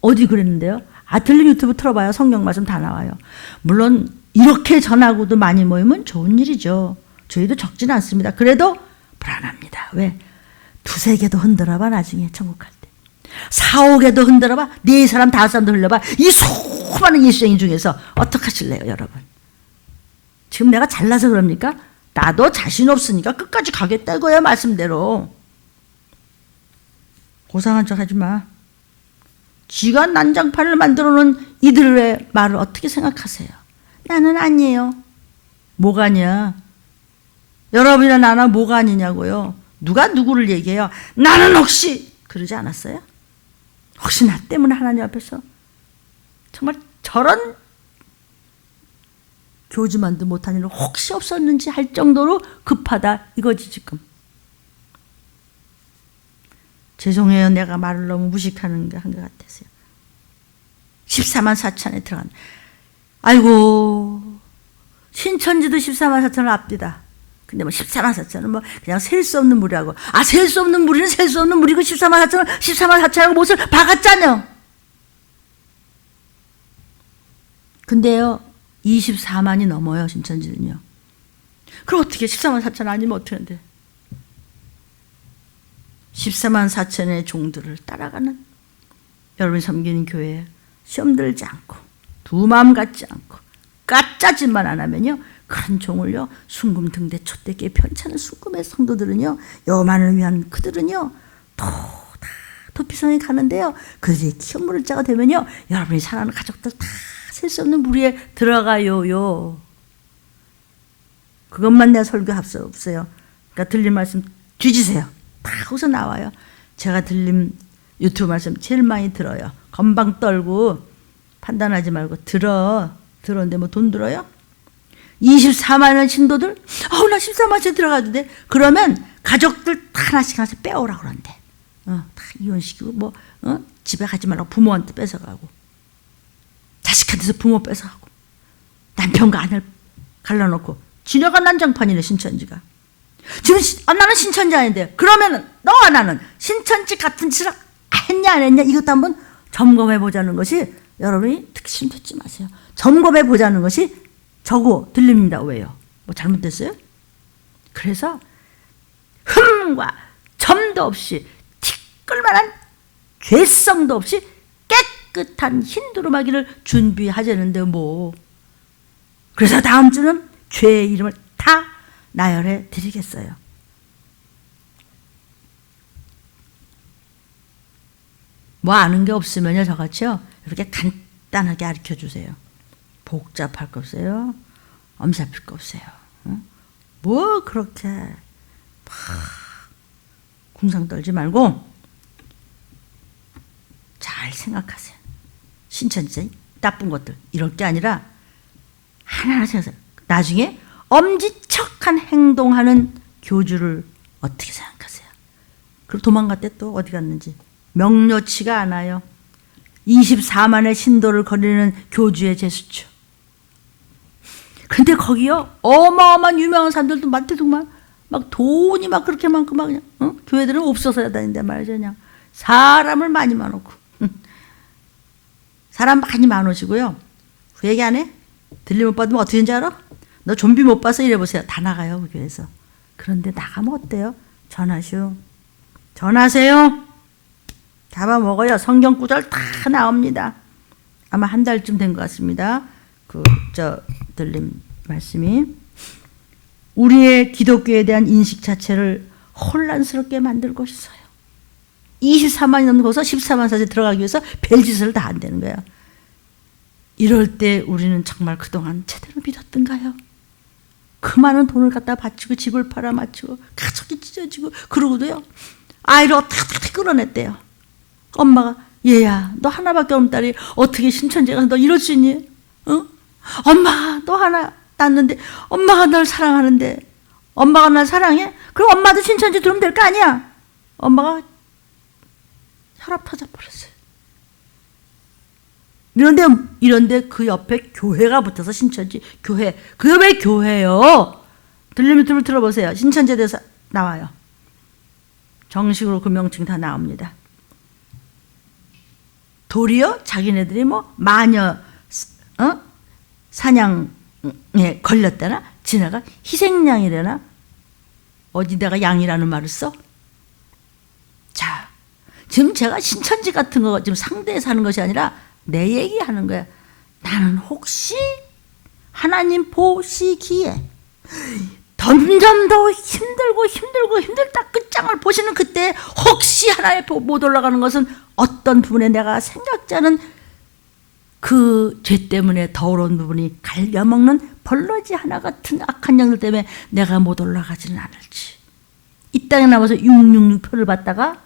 어디 그랬는데요? 들림 유튜브 틀어봐요. 성경 말씀 다 나와요. 물론 이렇게 전하고도 많이 모이면 좋은 일이죠. 저희도 적지는 않습니다. 그래도 불안합니다. 왜? 두세 개도 흔들어봐. 나중에 천국 갈 때. 4, 5개도 흔들어봐. 4사람 5사람도 흘려봐. 이 수많은 예수쟁이 중에서 어떡하실래요, 여러분? 지금 내가 잘나서 그럽니까? 나도 자신 없으니까 끝까지 가겠다 이거야, 말씀대로. 고상한 척 하지 마. 쥐가 난장판을 만들어 놓은 이들의 말을 어떻게 생각하세요? 나는 아니에요. 뭐가 아니야? 여러분이나 나나 뭐가 아니냐고요? 누가 누구를 얘기해요? 나는 혹시 그러지 않았어요? 혹시 나 때문에 하나님 앞에서 정말 저런 교주만도 못한 일은 혹시 없었는지 할 정도로 급하다 이거지 지금. 죄송해요. 내가 말을 너무 무식하는 거 한 것 같아서요. 14만 4천에 들어간. 아이고, 신천지도 14만 4천을 앞뒤다. 근데 뭐 14만 4천은 뭐 그냥 셀 수 없는 무리라고. 셀 수 없는 무리는 셀 수 없는 무리고 14만 4천은 14만 4천하고 못을 박았잖아요. 근데요, 24만이 넘어요, 신천지는요. 그럼 어떻게 14만 4천 아니면 어떻게 하는데? 14만 4천의 종들을 따라가는 여러분이 섬기는 교회에 시험 들지 않고 두 마음 갖지 않고 까짜짓만 안 하면요, 그런 종을요 순금 등대 촛대기에 편찮은 순금의 성도들은요, 여만을 위한 그들은요 다 도피성에 가는데요, 그들이 키움물을 자가 되면요 여러분이 사랑하는 가족들 다 셀 수 없는 무리에 들어가요요. 그것만 내 설교 합수 없어요. 그러니까 들린 말씀 뒤지세요. 다 거기서 나와요. 제가 들림 유튜브 말씀 제일 많이 들어요. 건방 떨고 판단하지 말고 들었는데 뭐 돈 들어요? 24만원 신도들? 나 14만원 들어가도 돼? 그러면 가족들 다 하나씩 빼오라고 그러는데, 다 이혼시키고 집에 가지 말라고 부모한테 뺏어가고, 자식한테서 부모 뺏어가고, 남편과 아내를 갈라놓고. 지네가 난장판이네, 신천지가. 지금 나는 신천지 아닌데, 그러면 너와 나는 신천지 같은 짓을 했냐 안 했냐 이것도 한번 점검해 보자는 것이, 여러분이 특히 심취지 마세요. 점검해 보자는 것이 저거 들립니다. 왜요? 뭐 잘못됐어요? 그래서 흠과 점도 없이 티끌만한 죄성도 없이 깨끗한 흰 두루마기를 준비하자는데 뭐. 그래서 다음 주는 죄의 이름을 다 나열해 드리겠어요. 뭐 아는 게 없으면요, 저같이요, 이렇게 간단하게 가르쳐 주세요. 복잡할 거 없어요. 엄살필 거 없어요. 뭐 그렇게 막 궁상 떨지 말고 잘 생각하세요. 신천지 나쁜 것들 이럴 게 아니라 하나하나 생각하세요. 나중에 엄지척한 행동하는 교주를 어떻게 생각하세요? 그럼 도망갔대 또 어디 갔는지 명료치가 않아요. 24만의 신도를 거리는 교주의 제수처. 근데 거기요 어마어마한 유명한 사람들도 많대더만. 막 돈이 막 그렇게 많고 막 그냥 교회들은 없어서야 다닌단 말이죠. 그냥 사람을 많이 많고 사람 많이 많으시고요. 그 얘기 안 해? 들림 못 받으면 어떻게 되는지 알아? 너 좀비 못 봐서 이래보세요. 다 나가요 그 교회에서. 그런데 나가면 어때요? 전하시오. 전하세요. 잡아먹어요. 성경 구절 다 나옵니다. 아마 한 달쯤 된 것 같습니다. 들림 말씀이. 우리의 기독교에 대한 인식 자체를 혼란스럽게 만들고 있어요. 24만이 넘는 곳에서 14만 사제 들어가기 위해서 별짓을 다 한다는 거예요. 이럴 때 우리는 정말 그동안 제대로 믿었던가요? 그 많은 돈을 갖다 바치고 집을 팔아 맞추고 가족이 찢어지고 그러고도요 아이를 어떻게 끌어냈대요. 엄마가 얘야 너 하나밖에 없는 딸이 어떻게 신천지에 가서 너 이럴 수 있니? 엄마 너 하나 낳았는데 엄마가 널 사랑하는데 엄마가 날 사랑해? 그럼 엄마도 신천지 들으면 될 거 아니야? 엄마가 혈압 터져버렸어요. 이런데 그 옆에 교회가 붙어서 신천지 교회. 그 옆에 교회요. 들리면 들어보세요. 신천지에 대해서 나와요. 정식으로 그 명칭 다 나옵니다. 도리어 자기네들이 뭐 마녀 사냥에 걸렸다나 지나가 희생양이래나 어디다가 양이라는 말을 써? 자, 지금 제가 신천지 같은 거 지금 상대해서 하는 것이 아니라 내 얘기하는 거야. 나는 혹시 하나님 보시기에 점점 더 힘들다 끝장을 보시는 그때 혹시 하나님 못 올라가는 것은 어떤 부분에 내가 생각지 않은 그 죄 때문에 더러운 부분이 갈려먹는 벌러지 하나 같은 악한 영들 때문에 내가 못 올라가지는 않을지. 이 땅에 남아서 666표를 받다가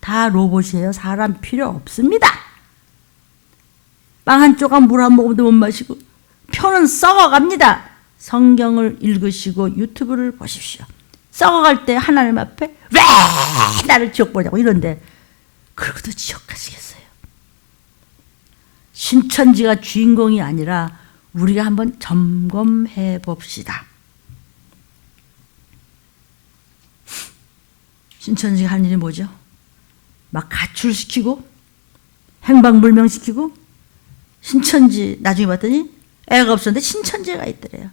다 로봇이에요. 사람 필요 없습니다. 빵 한 조각 물 한 모금도 못 마시고 표는 썩어갑니다. 성경을 읽으시고 유튜브를 보십시오. 썩어갈 때 하나님 앞에 왜 나를 지옥 보냐고 이런데 그러고도 지옥 가시겠어요? 신천지가 주인공이 아니라 우리가 한번 점검해 봅시다. 신천지가 하는 일이 뭐죠? 막 가출시키고 행방불명시키고 신천지 나중에 봤더니 애가 없었는데 신천지에 가 있더래요.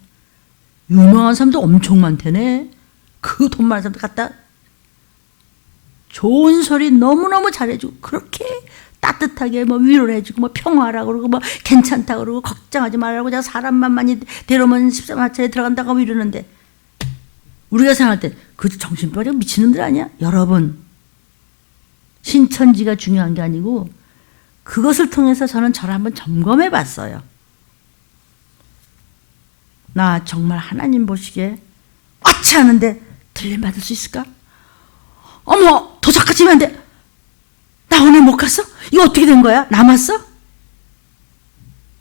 유명한 사람도 엄청 많대네. 그 돈 많은 사람들 갖다 좋은 소리 너무너무 잘해주고 그렇게 따뜻하게 뭐 위로를 해주고 뭐 평화라고 그러고 뭐 괜찮다고 그러고 걱정하지 말라고 제가 사람만 많이 데려오면 13화짜리 들어간다고 하고 이러는데 우리가 생각할 때 그 정신병자 미친놈들 아니야? 여러분 신천지가 중요한 게 아니고 그것을 통해서 저는 저를 한번 점검해 봤어요. 나 정말 하나님 보시기에 어찌 하는데 들림 받을 수 있을까? 어머 도착하지 면 안 돼. 나 오늘 못 갔어? 이거 어떻게 된 거야? 남았어?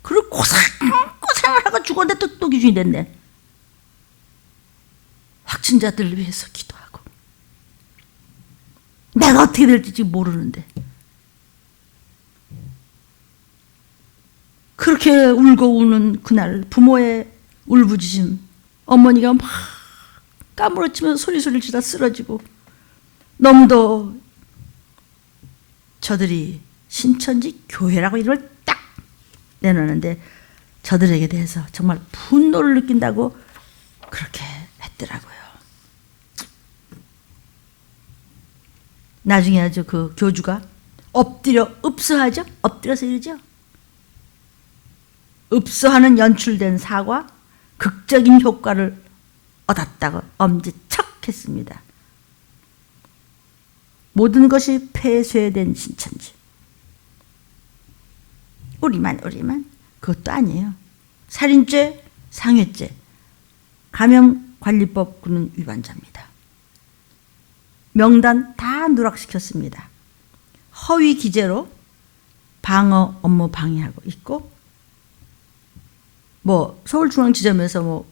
그리고 고생을 하고 죽었는데 또 기준이 됐네. 확진자들을 위해서 기도하고 내가 어떻게 될지 지금 모르는데 그렇게 울고 우는 그날 부모의 울부짖음 어머니가 막 까무러치면서 소리를 지다 쓰러지고 너무도 저들이 신천지 교회라고 이름을 딱 내놓는데 저들에게 대해서 정말 분노를 느낀다고 그렇게 했더라고요. 나중에 아주 그 교주가 엎드려 읍수하죠. 엎드려서 이러죠. 읍수하는 연출된 사과, 극적인 효과를 얻었다고 엄지척했습니다. 모든 것이 폐쇄된 신천지. 우리만 그것도 아니에요. 살인죄, 상해죄, 감염관리법구는 위반자입니다. 명단 다 누락시켰습니다. 허위 기재로 방어 업무 방해하고 있고, 뭐 서울중앙지점에서 뭐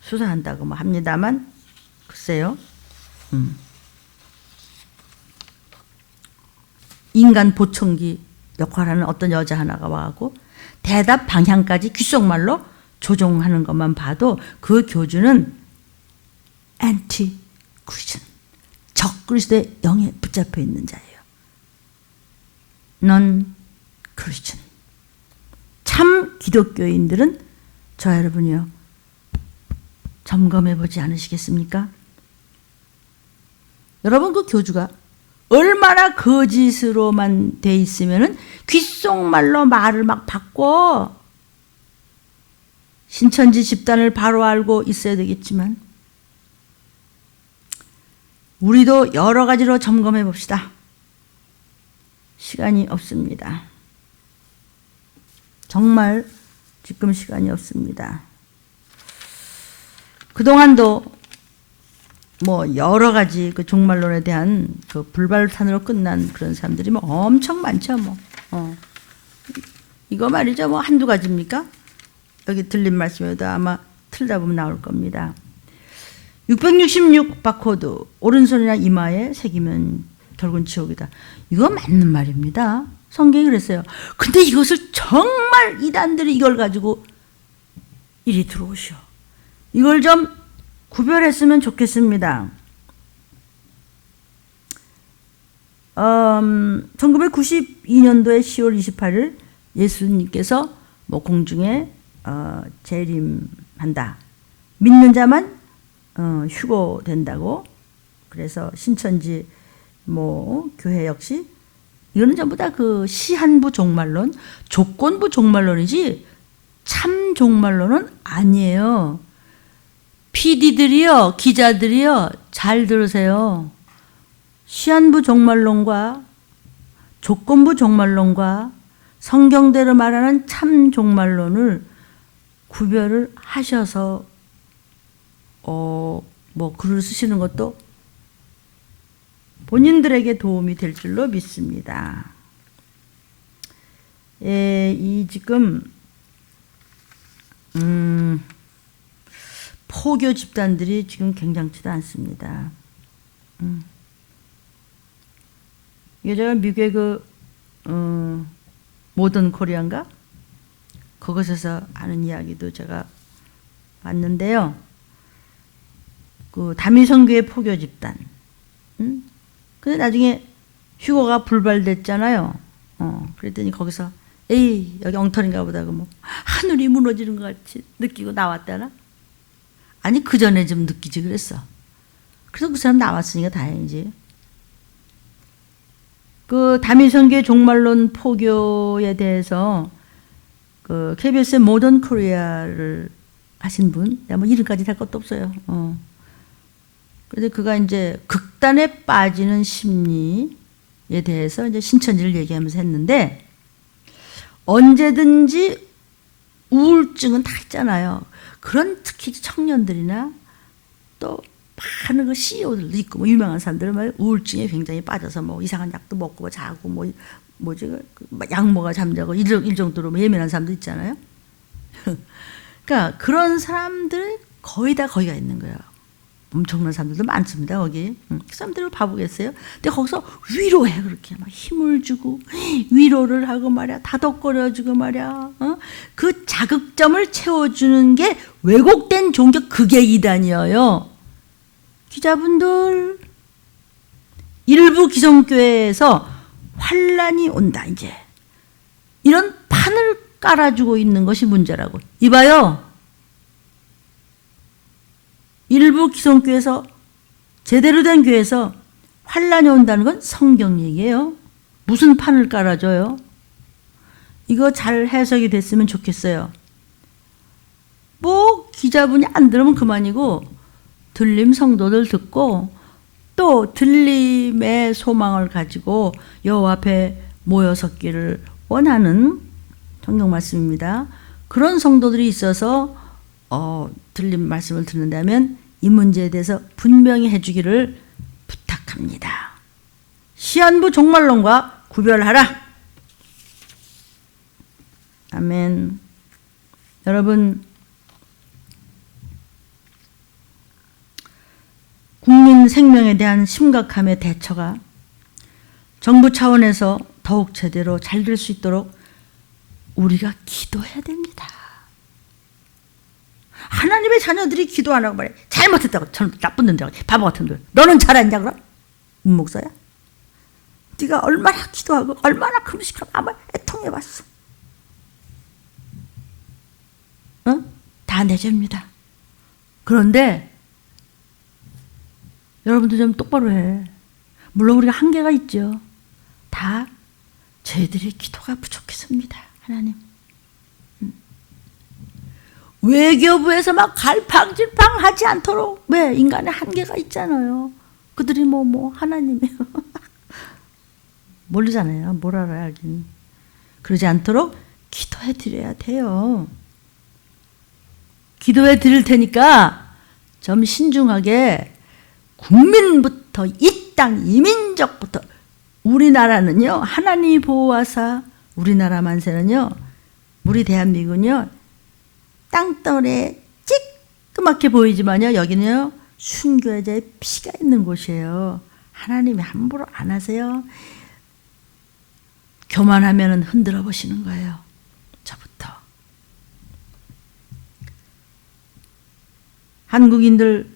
수사한다고 뭐 합니다만, 글쎄요. 인간 보청기 역할하는 어떤 여자 하나가 와갖고 대답 방향까지 귓속말로 조종하는 것만 봐도 그 교주는 안티 크리스천, 적 그리스도의 영에 붙잡혀 있는 자예요. 넌 크리스천. 참 기독교인들은 저 여러분이요, 점검해 보지 않으시겠습니까? 여러분, 그 교주가 얼마나 거짓으로만 돼 있으면은 귓속말로 말을 막 바꿔. 신천지 집단을 바로 알고 있어야 되겠지만 우리도 여러 가지로 점검해 봅시다. 시간이 없습니다. 정말 지금 시간이 없습니다. 그동안도 뭐 여러 가지 그 종말론에 대한 그 불발탄으로 끝난 그런 사람들이 뭐 엄청 많죠. 뭐 이거 말이죠. 뭐 한두 가지입니까? 여기 들린 말씀에도 아마 틀다 보면 나올 겁니다. 666 바코드 오른손이나 이마에 새기면 결국은 지옥이다. 이거 맞는 말입니다. 성경이 그랬어요. 근데 이것을 정말 이단들이 이걸 가지고 이리 들어오셔. 이걸 좀 구별했으면 좋겠습니다. 1992년도에 10월 28일 예수님께서 뭐 공중에 재림한다. 믿는 자만 휴거된다고. 그래서 신천지 뭐 교회 역시 이거는 전부 다 그 시한부 종말론, 조건부 종말론이지 참 종말론은 아니에요. PD들이요, 기자들이요, 잘 들으세요. 시한부 종말론과 조건부 종말론과 성경대로 말하는 참 종말론을 구별을 하셔서 뭐 글을 쓰시는 것도 본인들에게 도움이 될 줄로 믿습니다. 이 지금 포교 집단들이 지금 굉장치도 않습니다. 이게 제가 미국의 그 모던 코리안가 그것에서 하는 이야기도 제가 봤는데요. 그 다미성교의 포교 집단. 근데 나중에 휴거가 불발됐잖아요. 그랬더니 거기서 에이 여기 엉터리인가 보다 그 뭐 하늘이 무너지는 것 같이 느끼고 나왔다나? 아니 그 전에 좀 느끼지 그랬어. 그래서 그 사람 나왔으니까 다행이지. 그 다미성교의 종말론 포교에 대해서 그 KBS의 모던 코리아를 하신 분, 내가 뭐 이름까지 할 것도 없어요. 그래서 그가 이제 극단에 빠지는 심리에 대해서 이제 신천지를 얘기하면서 했는데, 언제든지 우울증은 다 있잖아요. 그런 특히 청년들이나 또 많은 그 CEO들도 있고 뭐 유명한 사람들은 막 우울증에 굉장히 빠져서 뭐 이상한 약도 먹고 뭐 자고 뭐 뭐지 약 먹어 잠자고 일 정도로 뭐 예민한 사람도 있잖아요. 그러니까 그런 사람들 거의 다 거기가 있는 거예요. 엄청난 사람들도 많습니다. 거기 그 사람들을 봐보겠어요. 근데 거기서 위로해. 그렇게 막 힘을 주고 위로를 하고 말이야, 다독거려주고 말이야. 그 자극점을 채워주는 게 왜곡된 종교, 그게 이단이에요. 기자분들, 일부 기성교회에서 환란이 온다 이제 이런 판을 깔아주고 있는 것이 문제라고. 이봐요. 일부 기성교회에서, 제대로 된 교회에서 환란이 온다는 건 성경 얘기예요. 무슨 판을 깔아줘요? 이거 잘 해석이 됐으면 좋겠어요. 뭐 기자분이 안 들으면 그만이고 들림 성도들 듣고 또 들림의 소망을 가지고 여호와 앞에 모여 섰기를 원하는 성경 말씀입니다. 그런 성도들이 있어서 들림 말씀을 듣는다면 이 문제에 대해서 분명히 해주기를 부탁합니다. 시한부 종말론과 구별하라. 아멘. 여러분, 국민 생명에 대한 심각함의 대처가 정부 차원에서 더욱 제대로 잘 될 수 있도록 우리가 기도해야 됩니다. 하나님의 자녀들이 기도 안 하고 말해. 잘못했다고. 나쁜 놈들, 바보 같은 놈들. 너는 잘했냐 그럼? 목사야? 네가 얼마나 기도하고 얼마나 금식하고 아마 애통해봤어. 다 내 죄입니다. 그런데 여러분도 좀 똑바로 해. 물론 우리가 한계가 있죠. 다 저희들의 기도가 부족했습니다. 하나님. 외교부에서 막 갈팡질팡 하지 않도록. 왜? 인간의 한계가 있잖아요. 그들이 하나님이에요. 모르잖아요. 뭘 알아야 하긴. 그러지 않도록 기도해 드려야 돼요. 기도해 드릴 테니까 좀 신중하게 국민부터 이 땅 이민족부터 우리나라는요. 하나님이 보호하사 우리나라 만세는요. 우리 대한민국은요. 땅덩어리에 찌끄맣게 보이지만요. 여기는요. 순교자의 피가 있는 곳이에요. 하나님이 함부로 안 하세요. 교만하면 흔들어 보시는 거예요. 저부터. 한국인들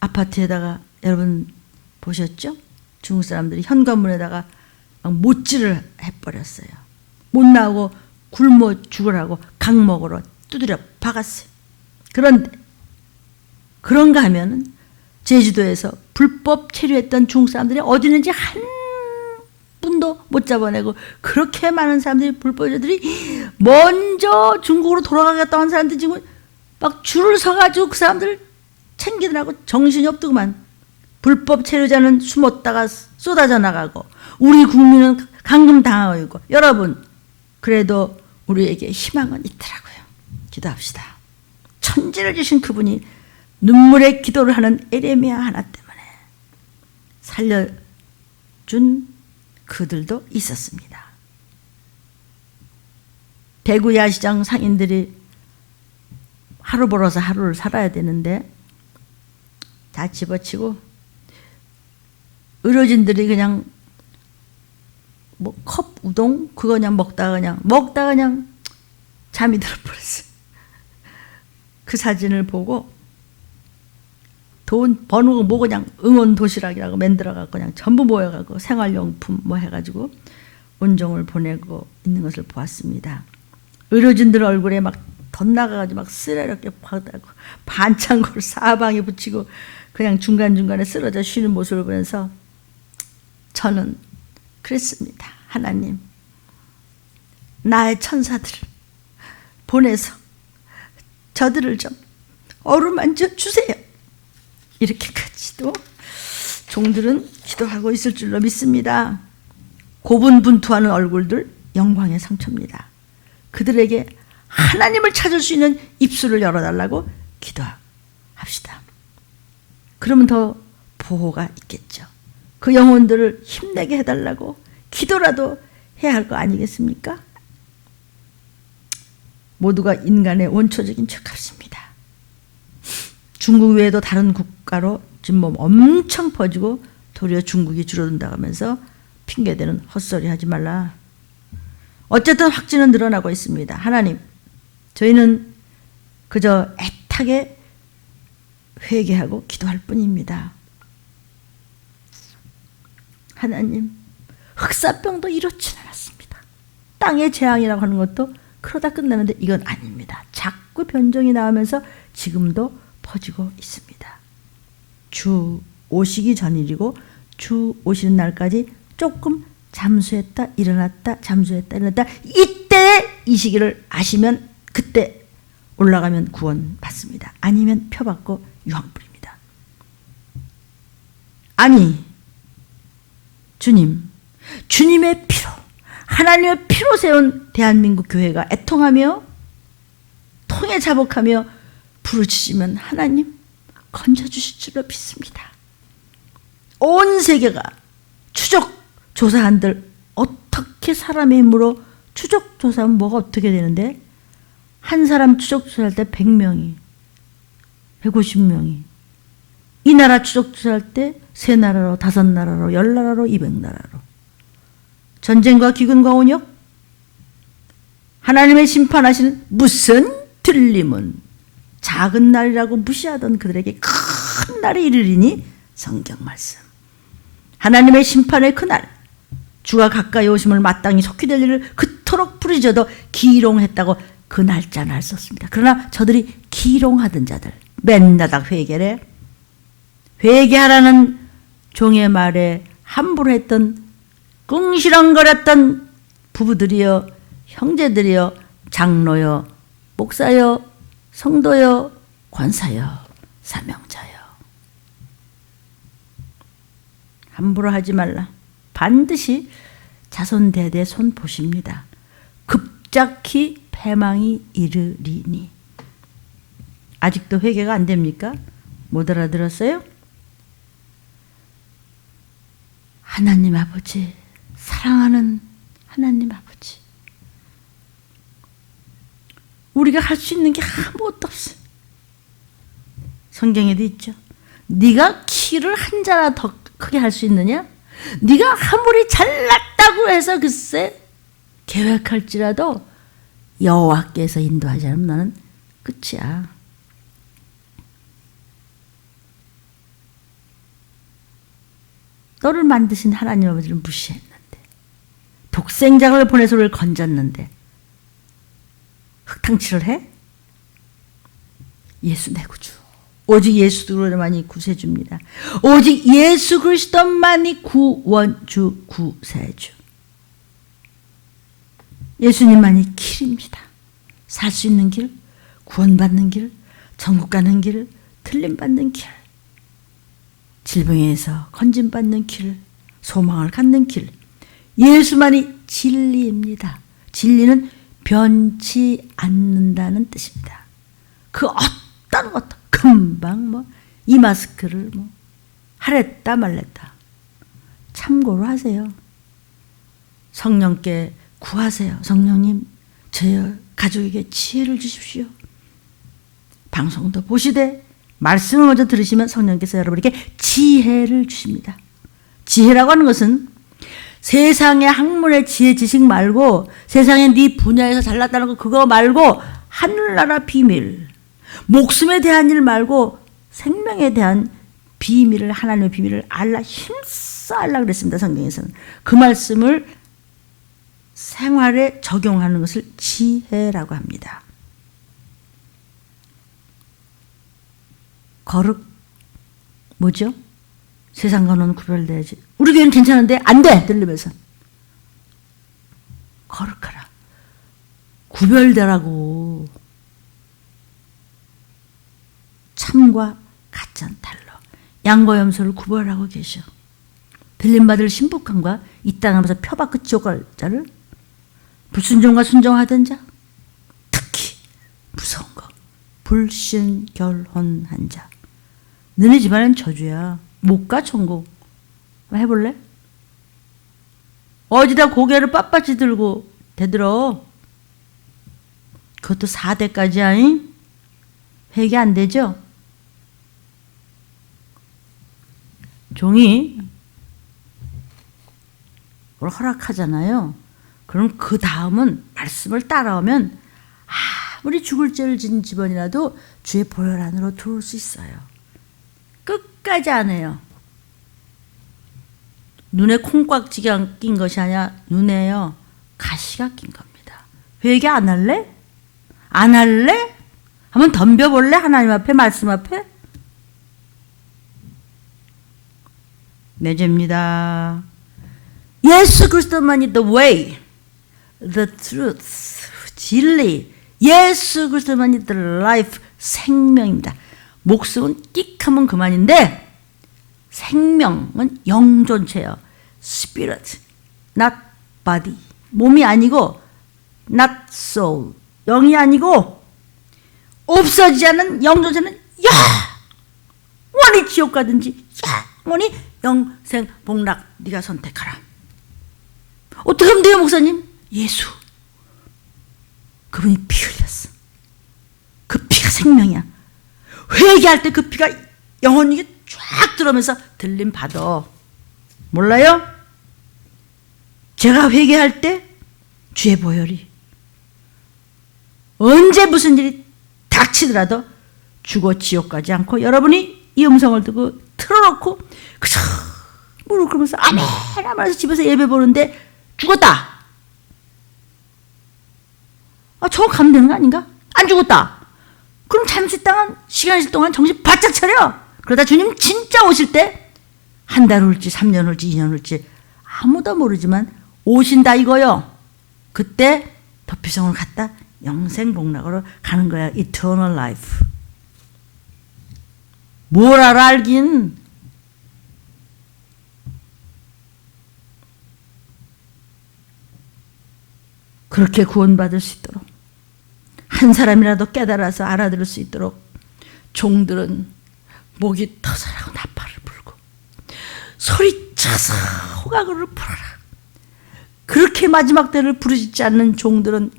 아파트에다가 여러분 보셨죠? 중국 사람들이 현관문에다가 막 못질을 해버렸어요. 못 나오고 굶어 죽으라고 강목으로 두드려 박았어요. 그런데 그런가 하면은 제주도에서 불법 체류했던 중국 사람들이 어디 있는지 한 분도 못 잡아내고 그렇게 많은 사람들이 불법자들이 먼저 중국으로 돌아가겠다고 한 사람들이 지금 막 줄을 서가지고 그 사람들 챙기느라고 정신이 없더구만. 불법 체류자는 숨었다가 쏟아져 나가고 우리 국민은 감금당하고 있고. 여러분 그래도 우리에게 희망은 있더라고요. 기도합시다. 천지를 주신 그분이 눈물의 기도를 하는 에레미야 하나 때문에 살려준 그들도 있었습니다. 대구 야시장 상인들이 하루 벌어서 하루를 살아야 되는데 다 집어치고 의료진들이 그냥 컵 우동 그거 그냥 먹다가 그냥 잠이 들어버렸어요. 그 사진을 보고 돈 버는 거 그냥 응원 도시락이라고 만들어갖고 그냥 전부 모여갖고 생활용품 해가지고 온종을 보내고 있는 것을 보았습니다. 의료진들 얼굴에 막 덧나가가지고 막 쓰레렇게 받고 반창고를 사방에 붙이고 그냥 중간중간에 쓰러져 쉬는 모습을 보면서 저는 그랬습니다. 하나님, 나의 천사들을 보내서 저들을 좀 어루만져 주세요. 이렇게까지도 종들은 기도하고 있을 줄로 믿습니다. 고분분투하는 얼굴들 영광의 상처입니다. 그들에게 하나님을 찾을 수 있는 입술을 열어달라고 기도합시다. 그러면 더 보호가 있겠죠. 그 영혼들을 힘내게 해달라고 기도라도 해야 할 거 아니겠습니까? 모두가 인간의 원초적인 죄값입니다. 중국 외에도 다른 국가로 지금 엄청 퍼지고 도리어 중국이 줄어든다고 하면서 핑계대는 헛소리 하지 말라. 어쨌든 확진은 늘어나고 있습니다. 하나님, 저희는 그저 애타게 회개하고 기도할 뿐입니다. 하나님, 흑사병도 이렇진 않았습니다. 땅의 재앙이라고 하는 것도 그러다 끝나는데 이건 아닙니다. 자꾸 변종이 나오면서 지금도 퍼지고 있습니다. 주 오시기 전일이고 주 오시는 날까지 조금 잠수했다 일어났다 잠수했다 일어났다. 이때 이 시기를 아시면 그때 올라가면 구원 받습니다. 아니면 표받고 유황불입니다. 아니 주님의 피로 하나님의 피로 세운 대한민국 교회가 애통하며 통에 자복하며 부르짖으면 하나님 건져주실 줄로 믿습니다. 온 세계가 추적 조사한들 어떻게 사람의 힘으로 추적 조사하면 뭐가 어떻게 되는데 한 사람 추적 조사할 때 100명이 150명이 이 나라 추적 조사할 때 3나라로 5나라로 10나라로 200나라로 전쟁과 기근과 온역 하나님의 심판하시는 무슨 들림은 작은 날이라고 무시하던 그들에게 큰 날이 이르리니 성경 말씀. 하나님의 심판의 그날 주가 가까이 오심을 마땅히 속히 될 일을 그토록 부르짖어도 기롱했다고 그 날짜는 알 수 없습니다. 그러나 저들이 기롱하던 자들 맨나닥 회개래 회개하라는 종의 말에 함부로 했던 끙시렁거렸던 부부들이여 형제들이여 장로여 목사여 성도여 권사여 사명자여 함부로 하지 말라. 반드시 자손 대대 손 보십니다. 급작히 패망이 이르리니. 아직도 회개가 안 됩니까? 못 알아들었어요? 하나님 아버지, 사랑하는 하나님 아버지, 우리가 할 수 있는 게 아무것도 없어요. 성경에도 있죠. 네가 키를 한 자나 더 크게 할 수 있느냐? 네가 아무리 잘났다고 해서 글쎄 계획할지라도 여호와께서 인도하지 않으면 너는 끝이야. 너를 만드신 하나님 아버지를 무시했는데 독생자를 보내서 우리를 건졌는데 흙탕치를 해? 예수 내 구주. 오직 예수로만이 구세주입니다. 오직 예수 그리스도만이 구원주 구세주. 예수님만이 길입니다. 살 수 있는 길, 구원받는 길, 천국 가는 길, 틀림받는 길, 질병에서 건짐받는 길, 소망을 갖는 길. 예수만이 진리입니다. 진리는 변치 않는다는 뜻입니다. 그 어떤 것도 금방 이 마스크를 하랬다 말랬다. 참고로 하세요. 성령께 구하세요. 성령님, 제 가족에게 지혜를 주십시오. 방송도 보시되 말씀을 먼저 들으시면 성령께서 여러분에게 지혜를 주십니다. 지혜라고 하는 것은 세상의 학문의 지혜 지식 말고 세상에 네 분야에서 잘났다는 거 그거 말고 하늘나라 비밀, 목숨에 대한 일 말고 생명에 대한 비밀을, 하나님의 비밀을 알라, 힘써 알라 그랬습니다. 성경에서는. 그 말씀을 생활에 적용하는 것을 지혜라고 합니다. 거룩 뭐죠? 세상과 너는 구별돼야지. 우리 교회는 괜찮은데 안 돼! 들리면서. 거룩하라. 구별되라고. 참과 가짜는 달라. 양과 염소를 구별하고 계셔. 들림받을 신복함과 이 땅에서 표받고 지옥 갈 자를, 불순종과 순종하던 자, 특히 무서운 거, 불신결혼한 자. 너네 집안은 저주야. 못 가 천국. 해볼래? 어디다 고개를 빳빳이 들고 대들어. 그것도 4대까지야. 회개 안 되죠? 종이 그걸 허락하잖아요. 그럼 그 다음은 말씀을 따라오면 아무리 죽을 죄를 지은 집안이라도 주의 보혈 안으로 들어올 수 있어요. 끝까지 안 해요. 눈에 콩깍지가 낀 것이 아니라 눈에요 가시가 낀 겁니다. 회개 안 할래? 안 할래? 한번 덤벼볼래? 하나님 앞에, 말씀 앞에? 내 죄입니다. 예수 그리스도만이 the way, the truth, 진리. 예수 그리스도만이 the life, 생명입니다. 목숨은 끽하면 그만인데 생명은 영존체예요. spirit, not body. 몸이 아니고 not soul. 영이 아니고 없어지지 않는 영존체는 영원히 지옥 가든지 영원히 영생 복락 네가 선택하라. 어떻게 하면 돼요 목사님? 예수. 그분이 피 흘렸어. 그 피가 생명이야. 회개할 때 그 피가 영혼이 쫙 들어오면서 들림 받아. 몰라요? 제가 회개할 때 주의 보혈이 언제 무슨 일이 닥치더라도 죽어 지옥 가지 않고 여러분이 이 음성을 듣고 틀어놓고 그저 무릎 꿇으면서 아멘 하면서 집에서 예배 보는데 죽었다. 저거 가면 되는 거 아닌가? 안 죽었다. 그럼 잠시 시간 있을 동안 정신 바짝 차려. 그러다 주님 진짜 오실 때 한 달 올지 3년 올지 2년 올지 아무도 모르지만 오신다 이거요. 그때 덕비성을 갔다 영생복락으로 가는 거야. Eternal life. 뭘 알아 알긴. 그렇게 구원받을 수 있도록 한 사람이라도 깨달아서 알아들을 수 있도록 종들은 목이 터져라고 나팔을 불고 소리쳐서 호각을 불어라. 그렇게 마지막 때를 부르짖지 않는 종들은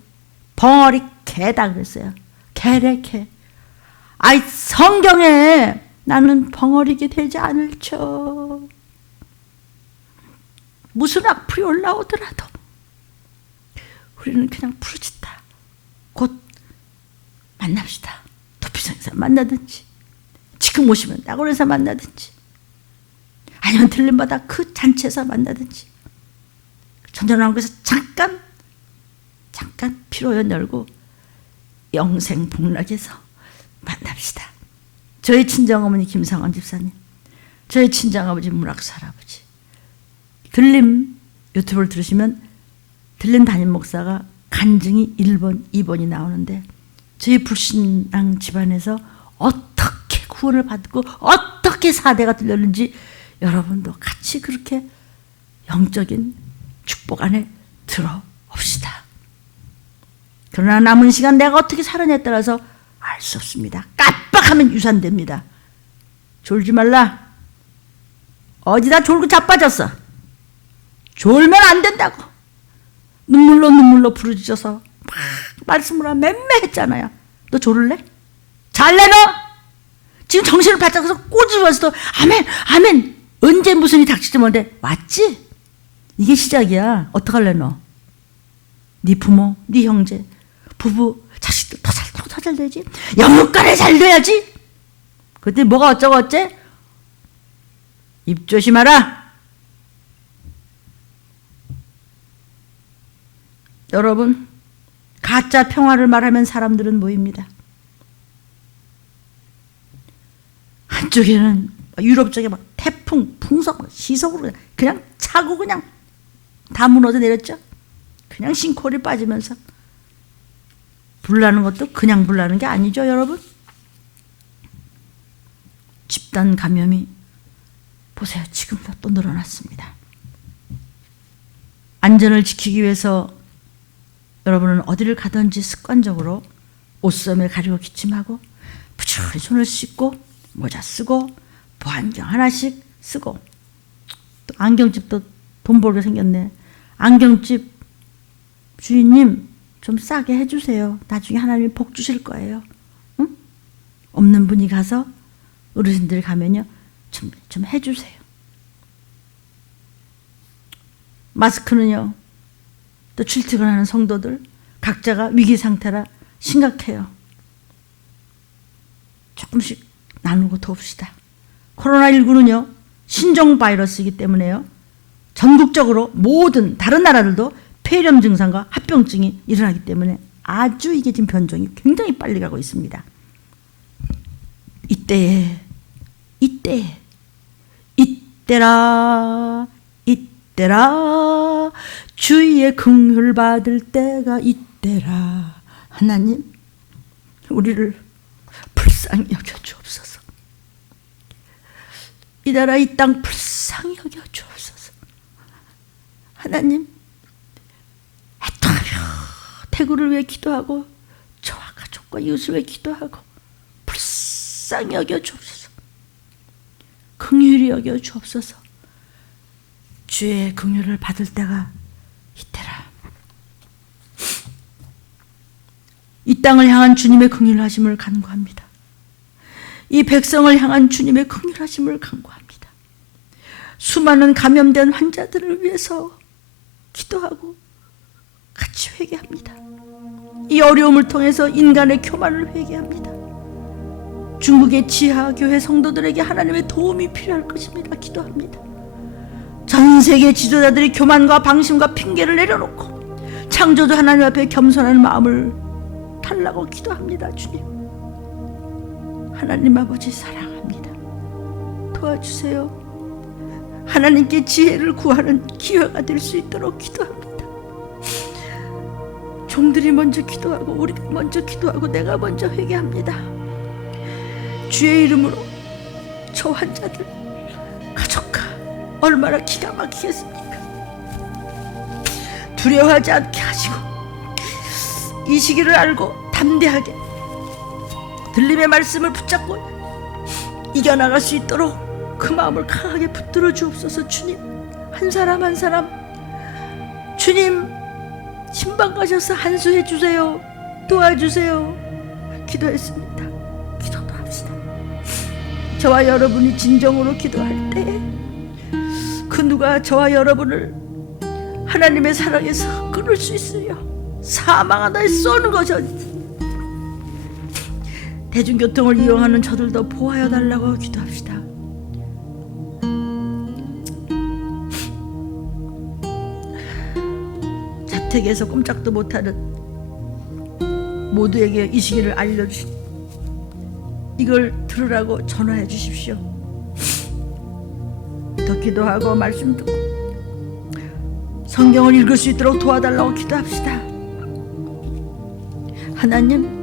벙어리 개다 그랬어요. 개래 개. 아이 성경에 나는 벙어리게 되지 않을죠. 무슨 악플이 올라오더라도 우리는 그냥 부르짖다. 곧 만납시다. 도피성에서 만나든지 지금 오시면 낙원에서 만나든지 아니면 들림바다 그 잔치에서 만나든지 천전왕국에서 잠깐 피로연 열고 영생 복락에서 만납시다. 저희 친정어머니 김상원 집사님, 저희 친정아버지 문학수 할아버지, 들림 유튜브를 들으시면 들림 담임 목사가 간증이 1번, 2번이 나오는데 저희 불신앙 집안에서 어떻게 구원을 받고 어떻게 사대가 들렸는지 여러분도 같이 그렇게 영적인 축복 안에 들어옵시다. 그러나 남은 시간 내가 어떻게 살아냐에 따라서 알 수 없습니다. 깜빡하면 유산됩니다. 졸지 말라. 어디다 졸고 자빠졌어. 졸면 안 된다고. 눈물로 부르짖어서 막 말씀을 하면 맴매했잖아요. 너 졸을래? 잘래 너? 지금 정신을 바짝 해서 꼬집어서 아멘 언제 무슨 일이 닥칠지 모르는데 왔지? 이게 시작이야. 어떡할래 너? 네 부모, 네 형제, 부부, 자식들 더 잘 되지? 영육간에 잘 돼야지? 그때 뭐가 어쩌고 어째? 입 조심하라. 여러분, 가짜 평화를 말하면 사람들은 모입니다. 한쪽에는 유럽 쪽에 막 태풍, 풍속, 시속으로 그냥 차고 그냥 다 무너져 내렸죠. 그냥 싱크홀에 빠지면서. 불나는 것도 그냥 불나는 게 아니죠, 여러분. 집단 감염이 보세요. 지금도 또 늘어났습니다. 안전을 지키기 위해서 여러분은 어디를 가든지 습관적으로 옷소매 가리고 기침하고 부지런히 손을 씻고 모자 쓰고 보안경 하나씩 쓰고 또 안경집도 돈 벌게 생겼네. 안경집 주인님 좀 싸게 해주세요. 나중에 하나님이 복 주실 거예요. 응? 없는 분이 가서 어르신들 가면요. 좀 해주세요. 마스크는요. 또 출퇴근하는 성도들 각자가 위기 상태라 심각해요. 조금씩 나누고 돕시다. 코로나19는요. 신종 바이러스이기 때문에요. 전국적으로 모든 다른 나라들도 폐렴 증상과 합병증이 일어나기 때문에 아주 이게 지금 변종이 굉장히 빨리 가고 있습니다. 이때라 때가 주의 긍휼 받을 때가 이때라. 하나님, 우리를 불쌍히 여겨 주옵소서. 이 나라 이 땅 불쌍히 여겨 주옵소서. 하나님, 애통하며 대구를 위해 기도하고 저와 가족과 이웃을 위해 기도하고 불쌍히 여겨 주옵소서. 긍휼히 여겨 주옵소서. 주의 긍휼을 받을 때가 이때라. 이 땅을 향한 주님의 긍휼하심을 간구합니다. 이 백성을 향한 주님의 긍휼하심을 간구합니다. 수많은 감염된 환자들을 위해서 기도하고 같이 회개합니다. 이 어려움을 통해서 인간의 교만을 회개합니다. 중국의 지하 교회 성도들에게 하나님의 도움이 필요할 것입니다. 기도합니다. 전 세계 지도자들이 교만과 방심과 핑계를 내려놓고 창조주 하나님 앞에 겸손한 마음을 달라고 기도합니다. 주님, 하나님 아버지 사랑합니다. 도와주세요. 하나님께 지혜를 구하는 기회가 될 수 있도록 기도합니다. 종들이 먼저 기도하고 우리가 먼저 기도하고 내가 먼저 회개합니다. 주의 이름으로 저 환자들 가족과 얼마나 기가 막히겠습니까? 두려워하지 않게 하시고 이 시기를 알고 담대하게 들림의 말씀을 붙잡고 이겨나갈 수 있도록 그 마음을 강하게 붙들어 주옵소서. 주님, 한 사람 한 사람 주님 신방 가셔서 한수해 주세요. 도와주세요. 기도했습니다. 기도도 합시다. 저와 여러분이 진정으로 기도할 때 그 누가 저와 여러분을 하나님의 사랑에서 끊을 수 있으려 사망하다에 쏘는 거죠. 대중교통을 이용하는 저들도 보호하여 달라고 기도합시다. 자택에서 꼼짝도 못하는 모두에게 이 시기를 알려주시, 이걸 들으라고 전화해 주십시오. 더 기도하고 말씀 듣고 성경을 읽을 수 있도록 도와달라고 기도합시다. 하나님,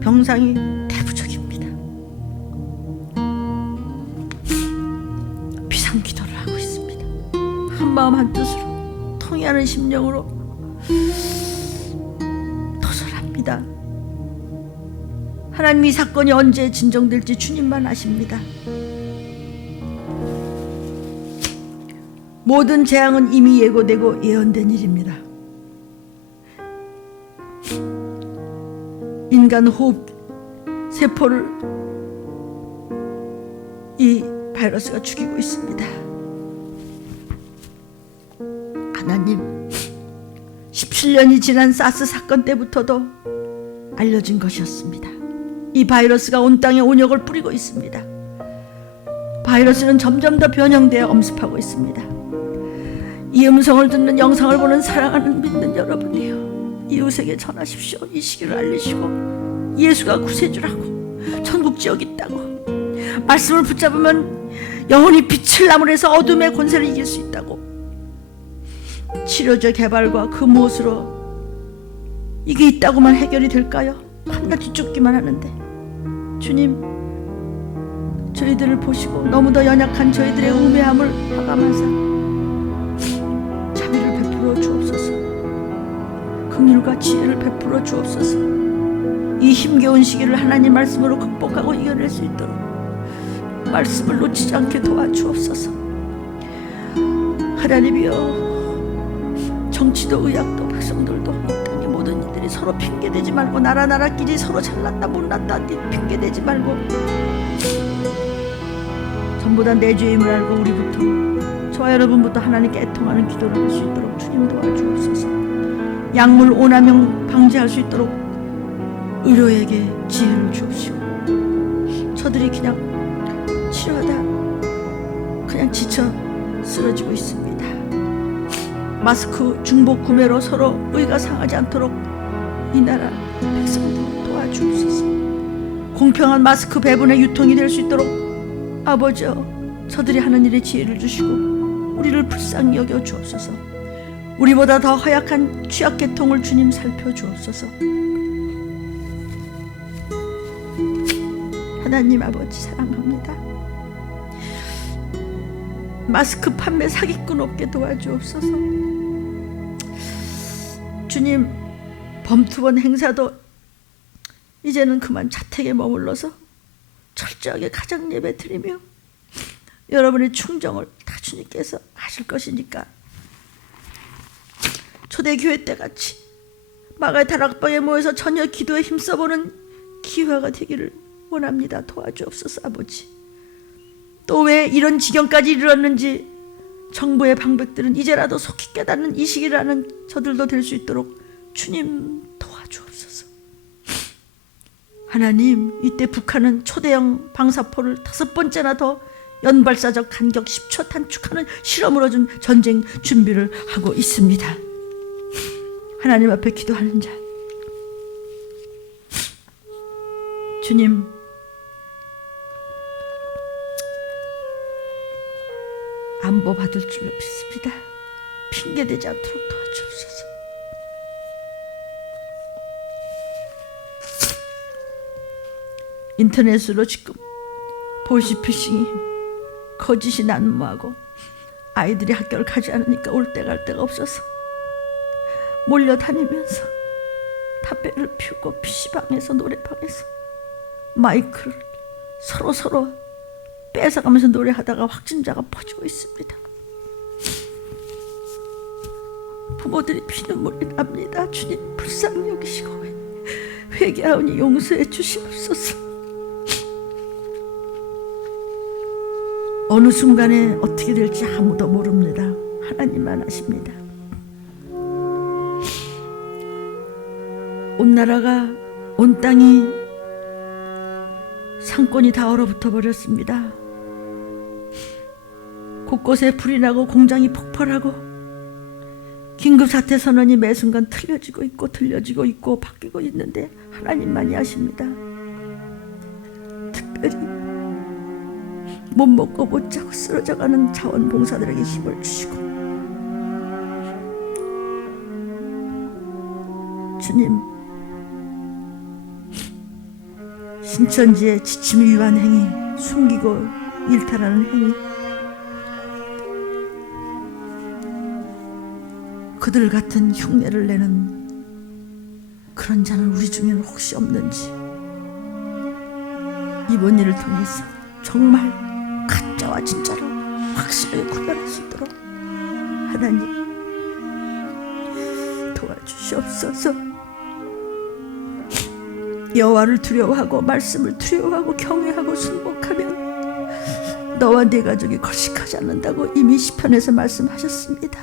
병상이 대부족입니다. 비상기도를 하고 있습니다. 한마음 한뜻으로 통회하는 심령으로 도설합니다. 하나님, 이 사건이 언제 진정될지 주님만 아십니다. 모든 재앙은 이미 예고되고 예언된 일입니다. 인간 호흡 세포를 이 바이러스가 죽이고 있습니다. 하나님, 17년이 지난 사스 사건 때부터도 알려진 것이었습니다. 이 바이러스가 온 땅에 온역을 뿌리고 있습니다. 바이러스는 점점 더 변형되어 엄습하고 있습니다. 이 음성을 듣는, 영상을 보는 사랑하는 믿는 여러분이요, 이웃에게 전하십시오. 이 시기를 알리시고 예수가 구세주라고, 천국지옥 있다고, 말씀을 붙잡으면 영혼이 빛을 나무라서 어둠의 권세를 이길 수 있다고, 치료제 개발과 그 무엇으로 이게 있다고만 해결이 될까요? 한나 뒤쫓기만 하는데, 주님, 저희들을 보시고 너무도 연약한 저희들의 우매함을 하감하사 자비를 베풀어 주옵소서. 긍휼과 지혜를 베풀어 주옵소서. 이 힘겨운 시기를 하나님 말씀으로 극복하고 이겨낼 수 있도록 말씀을 놓치지 않게 도와주옵소서. 하나님이여, 정치도 의학도 백성들도 이 땅의 모든 이들이 서로 핑계대지 말고, 나라끼리 서로 잘났다 못났다 핑계대지 말고, 전부 다 내 죄임을 알고 우리부터, 저와 여러분부터 하나님께 애통하는 기도를 할 수 있도록 주님 도와주옵소서. 약물 오남용 방지할 수 있도록 의료에게 지혜를 주옵시고, 저들이 그냥 치료하다 그냥 지쳐 쓰러지고 있습니다. 마스크 중복 구매로 서로 의가 상하지 않도록 이 나라 백성들 도와주옵소서. 공평한 마스크 배분의 유통이 될 수 있도록 아버지여 저들이 하는 일에 지혜를 주시고 우리를 불쌍히 여겨 주옵소서. 우리보다 더 허약한 취약계통을 주님 살펴주옵소서. 하나님 아버지 사랑합니다. 마스크 판매 사기꾼 없게 도와주옵소서. 주님, 범투번 행사도 이제는 그만 자택에 머물러서 철저하게 가정 예배 드리며 여러분의 충정을 다 주님께서 하실 것이니까 초대교회 때같이 마가의 다락방에 모여서 전혀 기도에 힘써보는 기회가 되기를 원합니다. 도와주옵소서. 아버지, 또 왜 이런 지경까지 이르렀는지 정부의 방백들은 이제라도 속히 깨닫는 이 시기라는 저들도 될 수 있도록 주님 도와주옵소서. 하나님, 이때 북한은 초대형 방사포를 5번째나 더 연발사적 간격 10초 단축하는 실험으로 좀 전쟁 준비를 하고 있습니다. 하나님 앞에 기도하는 자, 주님, 안보 받을 줄로 믿습니다. 핑계대지 않도록 도와주옵소서. 인터넷으로 지금 보이스피싱이 거짓이 난무하고 아이들이 학교를 가지 않으니까 올 때 갈 데가 없어서 몰려다니면서 담배를 피우고 PC방에서 노래방에서 마이크를 서로 뺏어가면서 노래하다가 확진자가 퍼지고 있습니다. 부모들이 피눈물이 납니다. 주님, 불쌍히 여기시고 회개하오니 용서해 주시옵소서. 어느 순간에 어떻게 될지 아무도 모릅니다. 하나님만 아십니다. 온 나라가, 온 땅이, 상권이 다 얼어붙어 버렸습니다. 곳곳에 불이 나고 공장이 폭발하고 긴급사태 선언이 매 순간 틀려지고 있고 들려지고 있고 바뀌고 있는데 하나님만이 아십니다. 특별히 못 먹고 못 자고 쓰러져가는 자원봉사들에게 힘을 주시고, 주님, 신천지의 지침을 위반 행위, 숨기고 일탈하는 행위, 그들 같은 흉내를 내는 그런 자는 우리 중에는 혹시 없는지, 이번 일을 통해서 정말 가짜와 진짜를 확실하게 구별할 수 있도록 하나님 도와주시옵소서. 여호와를 두려워하고 말씀을 두려워하고 경외하고 순복하면 너와 네 가족이 거식하지 않는다고 이미 시편에서 말씀하셨습니다.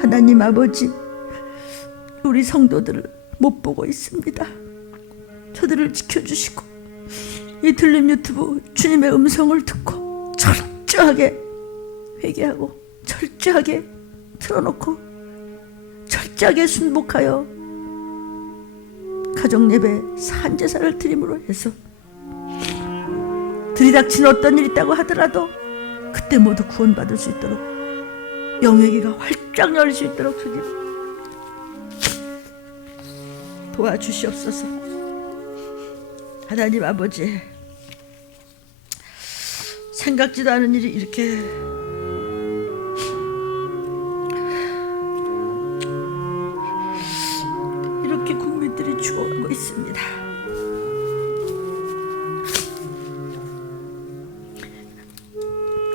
하나님 아버지, 우리 성도들을 못 보고 있습니다. 저들을 지켜주시고 이 들림 유튜브 주님의 음성을 듣고 철저하게 회개하고 철저하게 틀어놓고 철저하게 순복하여 가정예배 산제사를 드림으로 해서 들이닥친 어떤 일이 있다고 하더라도 그때 모두 구원받을 수 있도록 영의 귀가 활짝 열릴 수 있도록 주님 도와주시옵소서. 하나님 아버지, 생각지도 않은 일이 이렇게 국민들이 죽어가고 있습니다.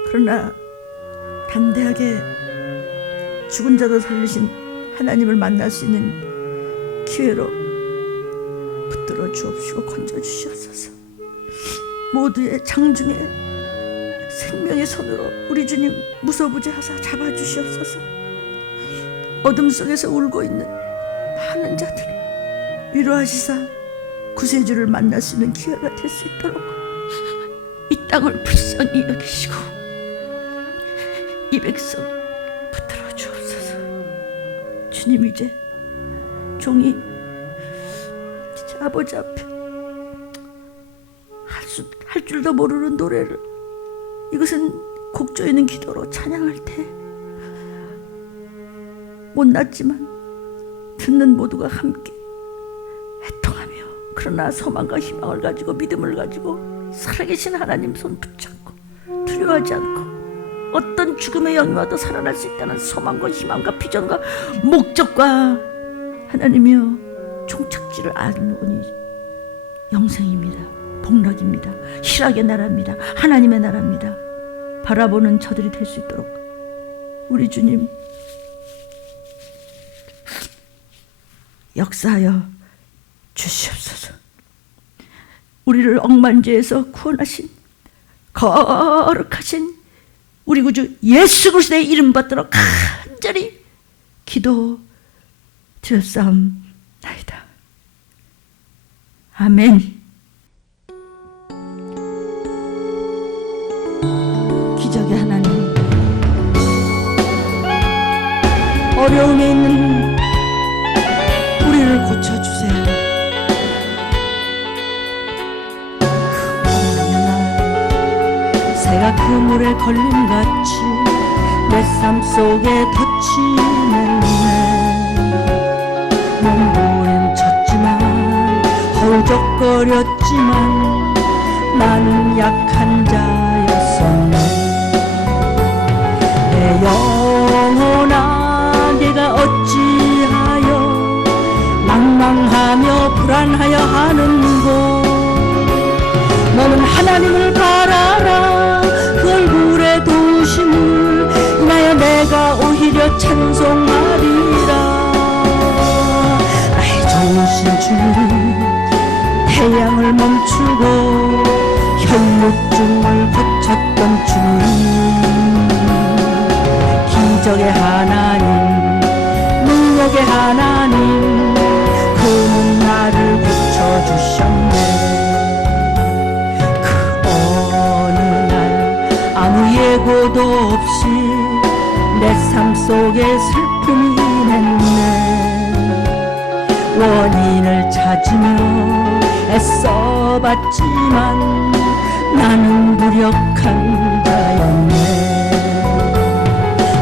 그러나 담대하게 죽은 자도 살리신 하나님을 만날 수 있는 기회로 붙들어 주옵시고 건져 주시옵소서. 모두의 장중에 생명의 손으로 우리 주님 무소부재하사 잡아 주시옵소서. 어둠 속에서 울고 있는 많은 자들 위로하시사 구세주를 만날 수 있는 기회가 될 수 있도록 이 땅을 불쌍히 여기시고 이 백성 붙들어 주옵소서. 주님, 이제 종이 아버지 앞에 할 줄도 모르는 노래를 이것은 곡 조이는 기도로 찬양할 때 못났지만 듣는 모두가 함께 애통하며 그러나 소망과 희망을 가지고 믿음을 가지고 살아계신 하나님 손 붙잡고 두려워하지 않고 어떤 죽음의 영이 와도 살아날 수 있다는 소망과 희망과 비전과 목적과 하나님이여 종착지를 알고니 영생입니다. 복락입니다. 희락의 나라입니다. 하나님의 나라입니다. 바라보는 저들이 될 수 있도록 우리 주님 역사하여 주시옵소서. 우리를 억만죄에서 구원하신 거룩하신 우리 구주 예수 그리스도의 이름 받들어 간절히 기도 드렸사옵나이다. 아멘. 기적의 하나님, 어려움에 있는 우리를 고쳐주세요. 새가 그물에 걸림같이 내 삶 속에 덧치는 내 몸부림쳤지만 허우적거렸지만 나는 약한 자였었네. 내 영혼아 네가 어찌하여 망망하며 불안하여 하는고. 너는 하나님을 바라라. 그 얼굴의 도심을 인하여 내가 오히려 찬송하리라. 나의 좋으신 주님, 태양을 멈추고 혈육증을 고쳤던 주님, 기적의 하나님, 능력의 하나님, 그는 나를 고쳐주셨네. 아무 예고도 없이 내 삶 속에 슬픔이 냈네. 원인을 찾으며 애써봤지만 나는 무력한 자였네.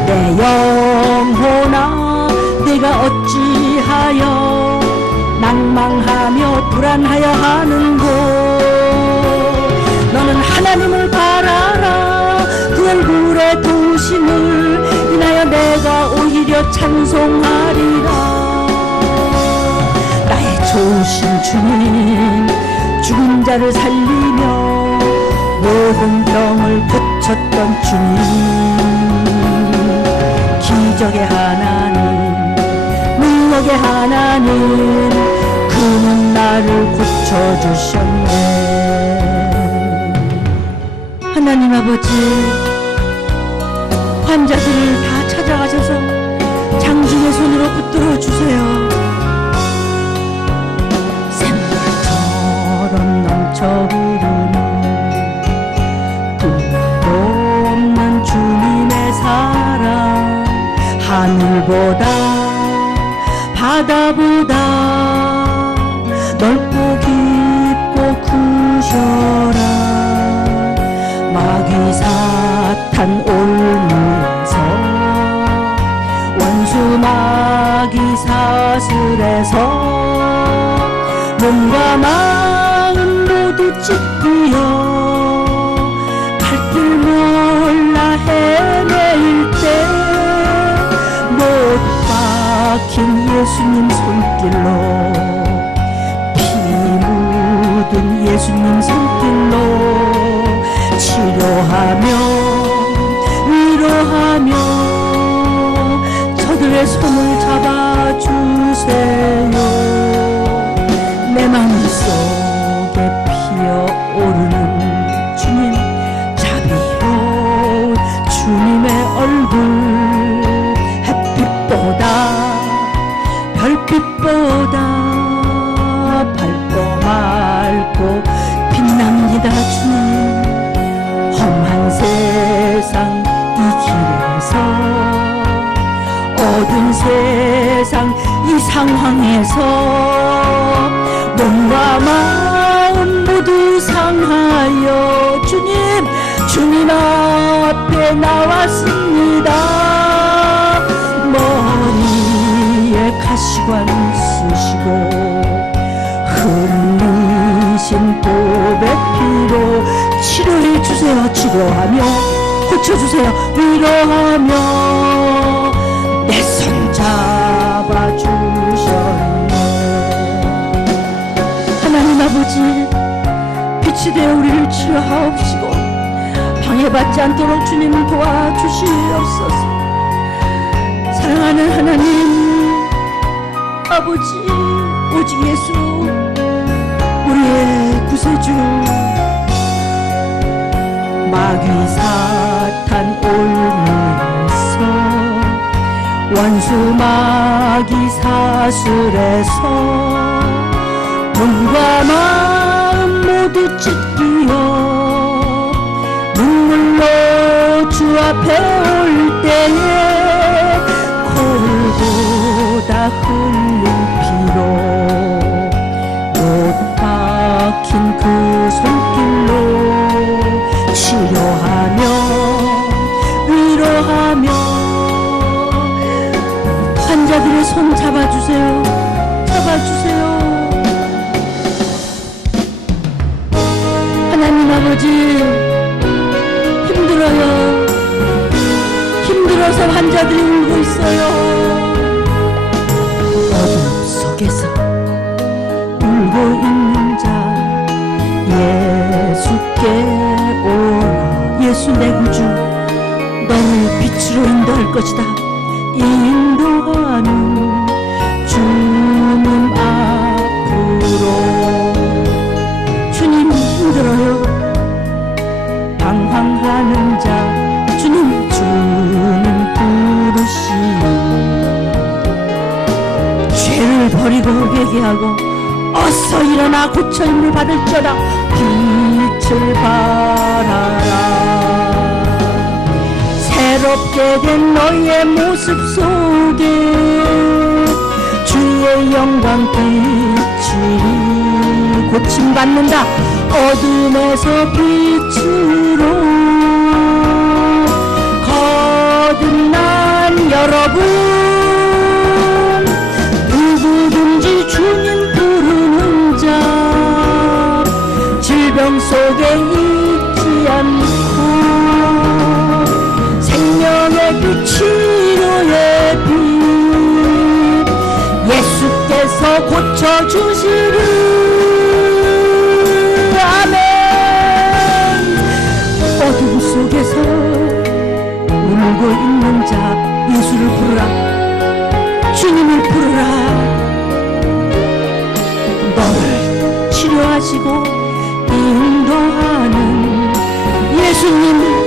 내 영혼아 네가 어찌하여 낭망하며 불안하여 하는고. 너는 하나님을 바라라. 그 얼굴의 도심을 인하여 내가 오히려 찬송하리라. 나의 좋으신 주님, 죽은 자를 살리며 모든 병을 고쳤던 주님, 기적의 하나님, 능력의 하나님, 그는 나를 고쳐주셨네. 하나님 아버지, 환자들을 다 찾아가셔서 장중의 손으로 붙들어 주세요. 샘물처럼 넘쳐흐르는 끝도 없는 주님의 사랑, 하늘보다 바다보다 넓고 깊고 크셔라. 마귀 사탄 올무에서 원수 마귀 사슬에서 몸과 마음 모두 찢기어 갈 길 몰라 헤매일 때 못 박힌 예수님 손길로, 피 묻은 예수님 손길로 치료하며 위로하며 저들의 손을 잡아주세요. 내 마음속에 피어오르는 주님, 자비로운 주님의 얼굴, 햇빛보다 별빛보다 밝고 맑고 빛납니다. 주님, 험한 세상 이 길에서, 어두운 세상 이 상황에서 몸과 마음 모두 상하여 주님, 주님 위해 나왔습니다. 머리에 가시관 쓰시고 흘리신 보배 피로 치료해 주세요. 치료하며 고쳐주세요. 위로하며 내 손 잡아주셨네. 하나님 아버지, 빛이 되어 우리를 치료하옵시고 방해받지 않도록 주님 도와주시옵소서. 사랑하는 하나님 아버지, 오직 예수 우리의 구세주, 마귀 사탄 올무에서 원수 마귀 사슬에서 몸과 마음 모두 찢기어 눈물로 주 앞에 올 때에 골고다 흘린 피로 못 박힌 그 손길로 치료하며 위로하며 환자들의 손 잡아주세요. 잡아주세요. 하나님 아버지, 힘들어요. 힘들어서 환자들이 울고 있어요. 어둠 속에서 울고 있는 자 예수께 오라. 예수 내 구주, 너를 빛으로 인도할 것이다. 인도하는 주님 앞으로. 주님, 힘들어요. 방황하는 자 주님 부르시니 죄를 버리고 회개하고 어서 일어나 고쳐임을 받을지어다. 빛을 발하라. 새롭게 된 너의 모습 속에 주의 영광 빛이 고침받는다. 어둠에서 빛으로 거듭난 여러분, 누구든지 주님 부르는 자 질병 속에 있지 않고 생명의 빛, 치료의 빛 예수께서 고쳐주시리. 아멘. 어둠 속에서 울고 있는 자 예수를 부르라. 주님을 부르라. 너를 치료하시고 인도하는 예수님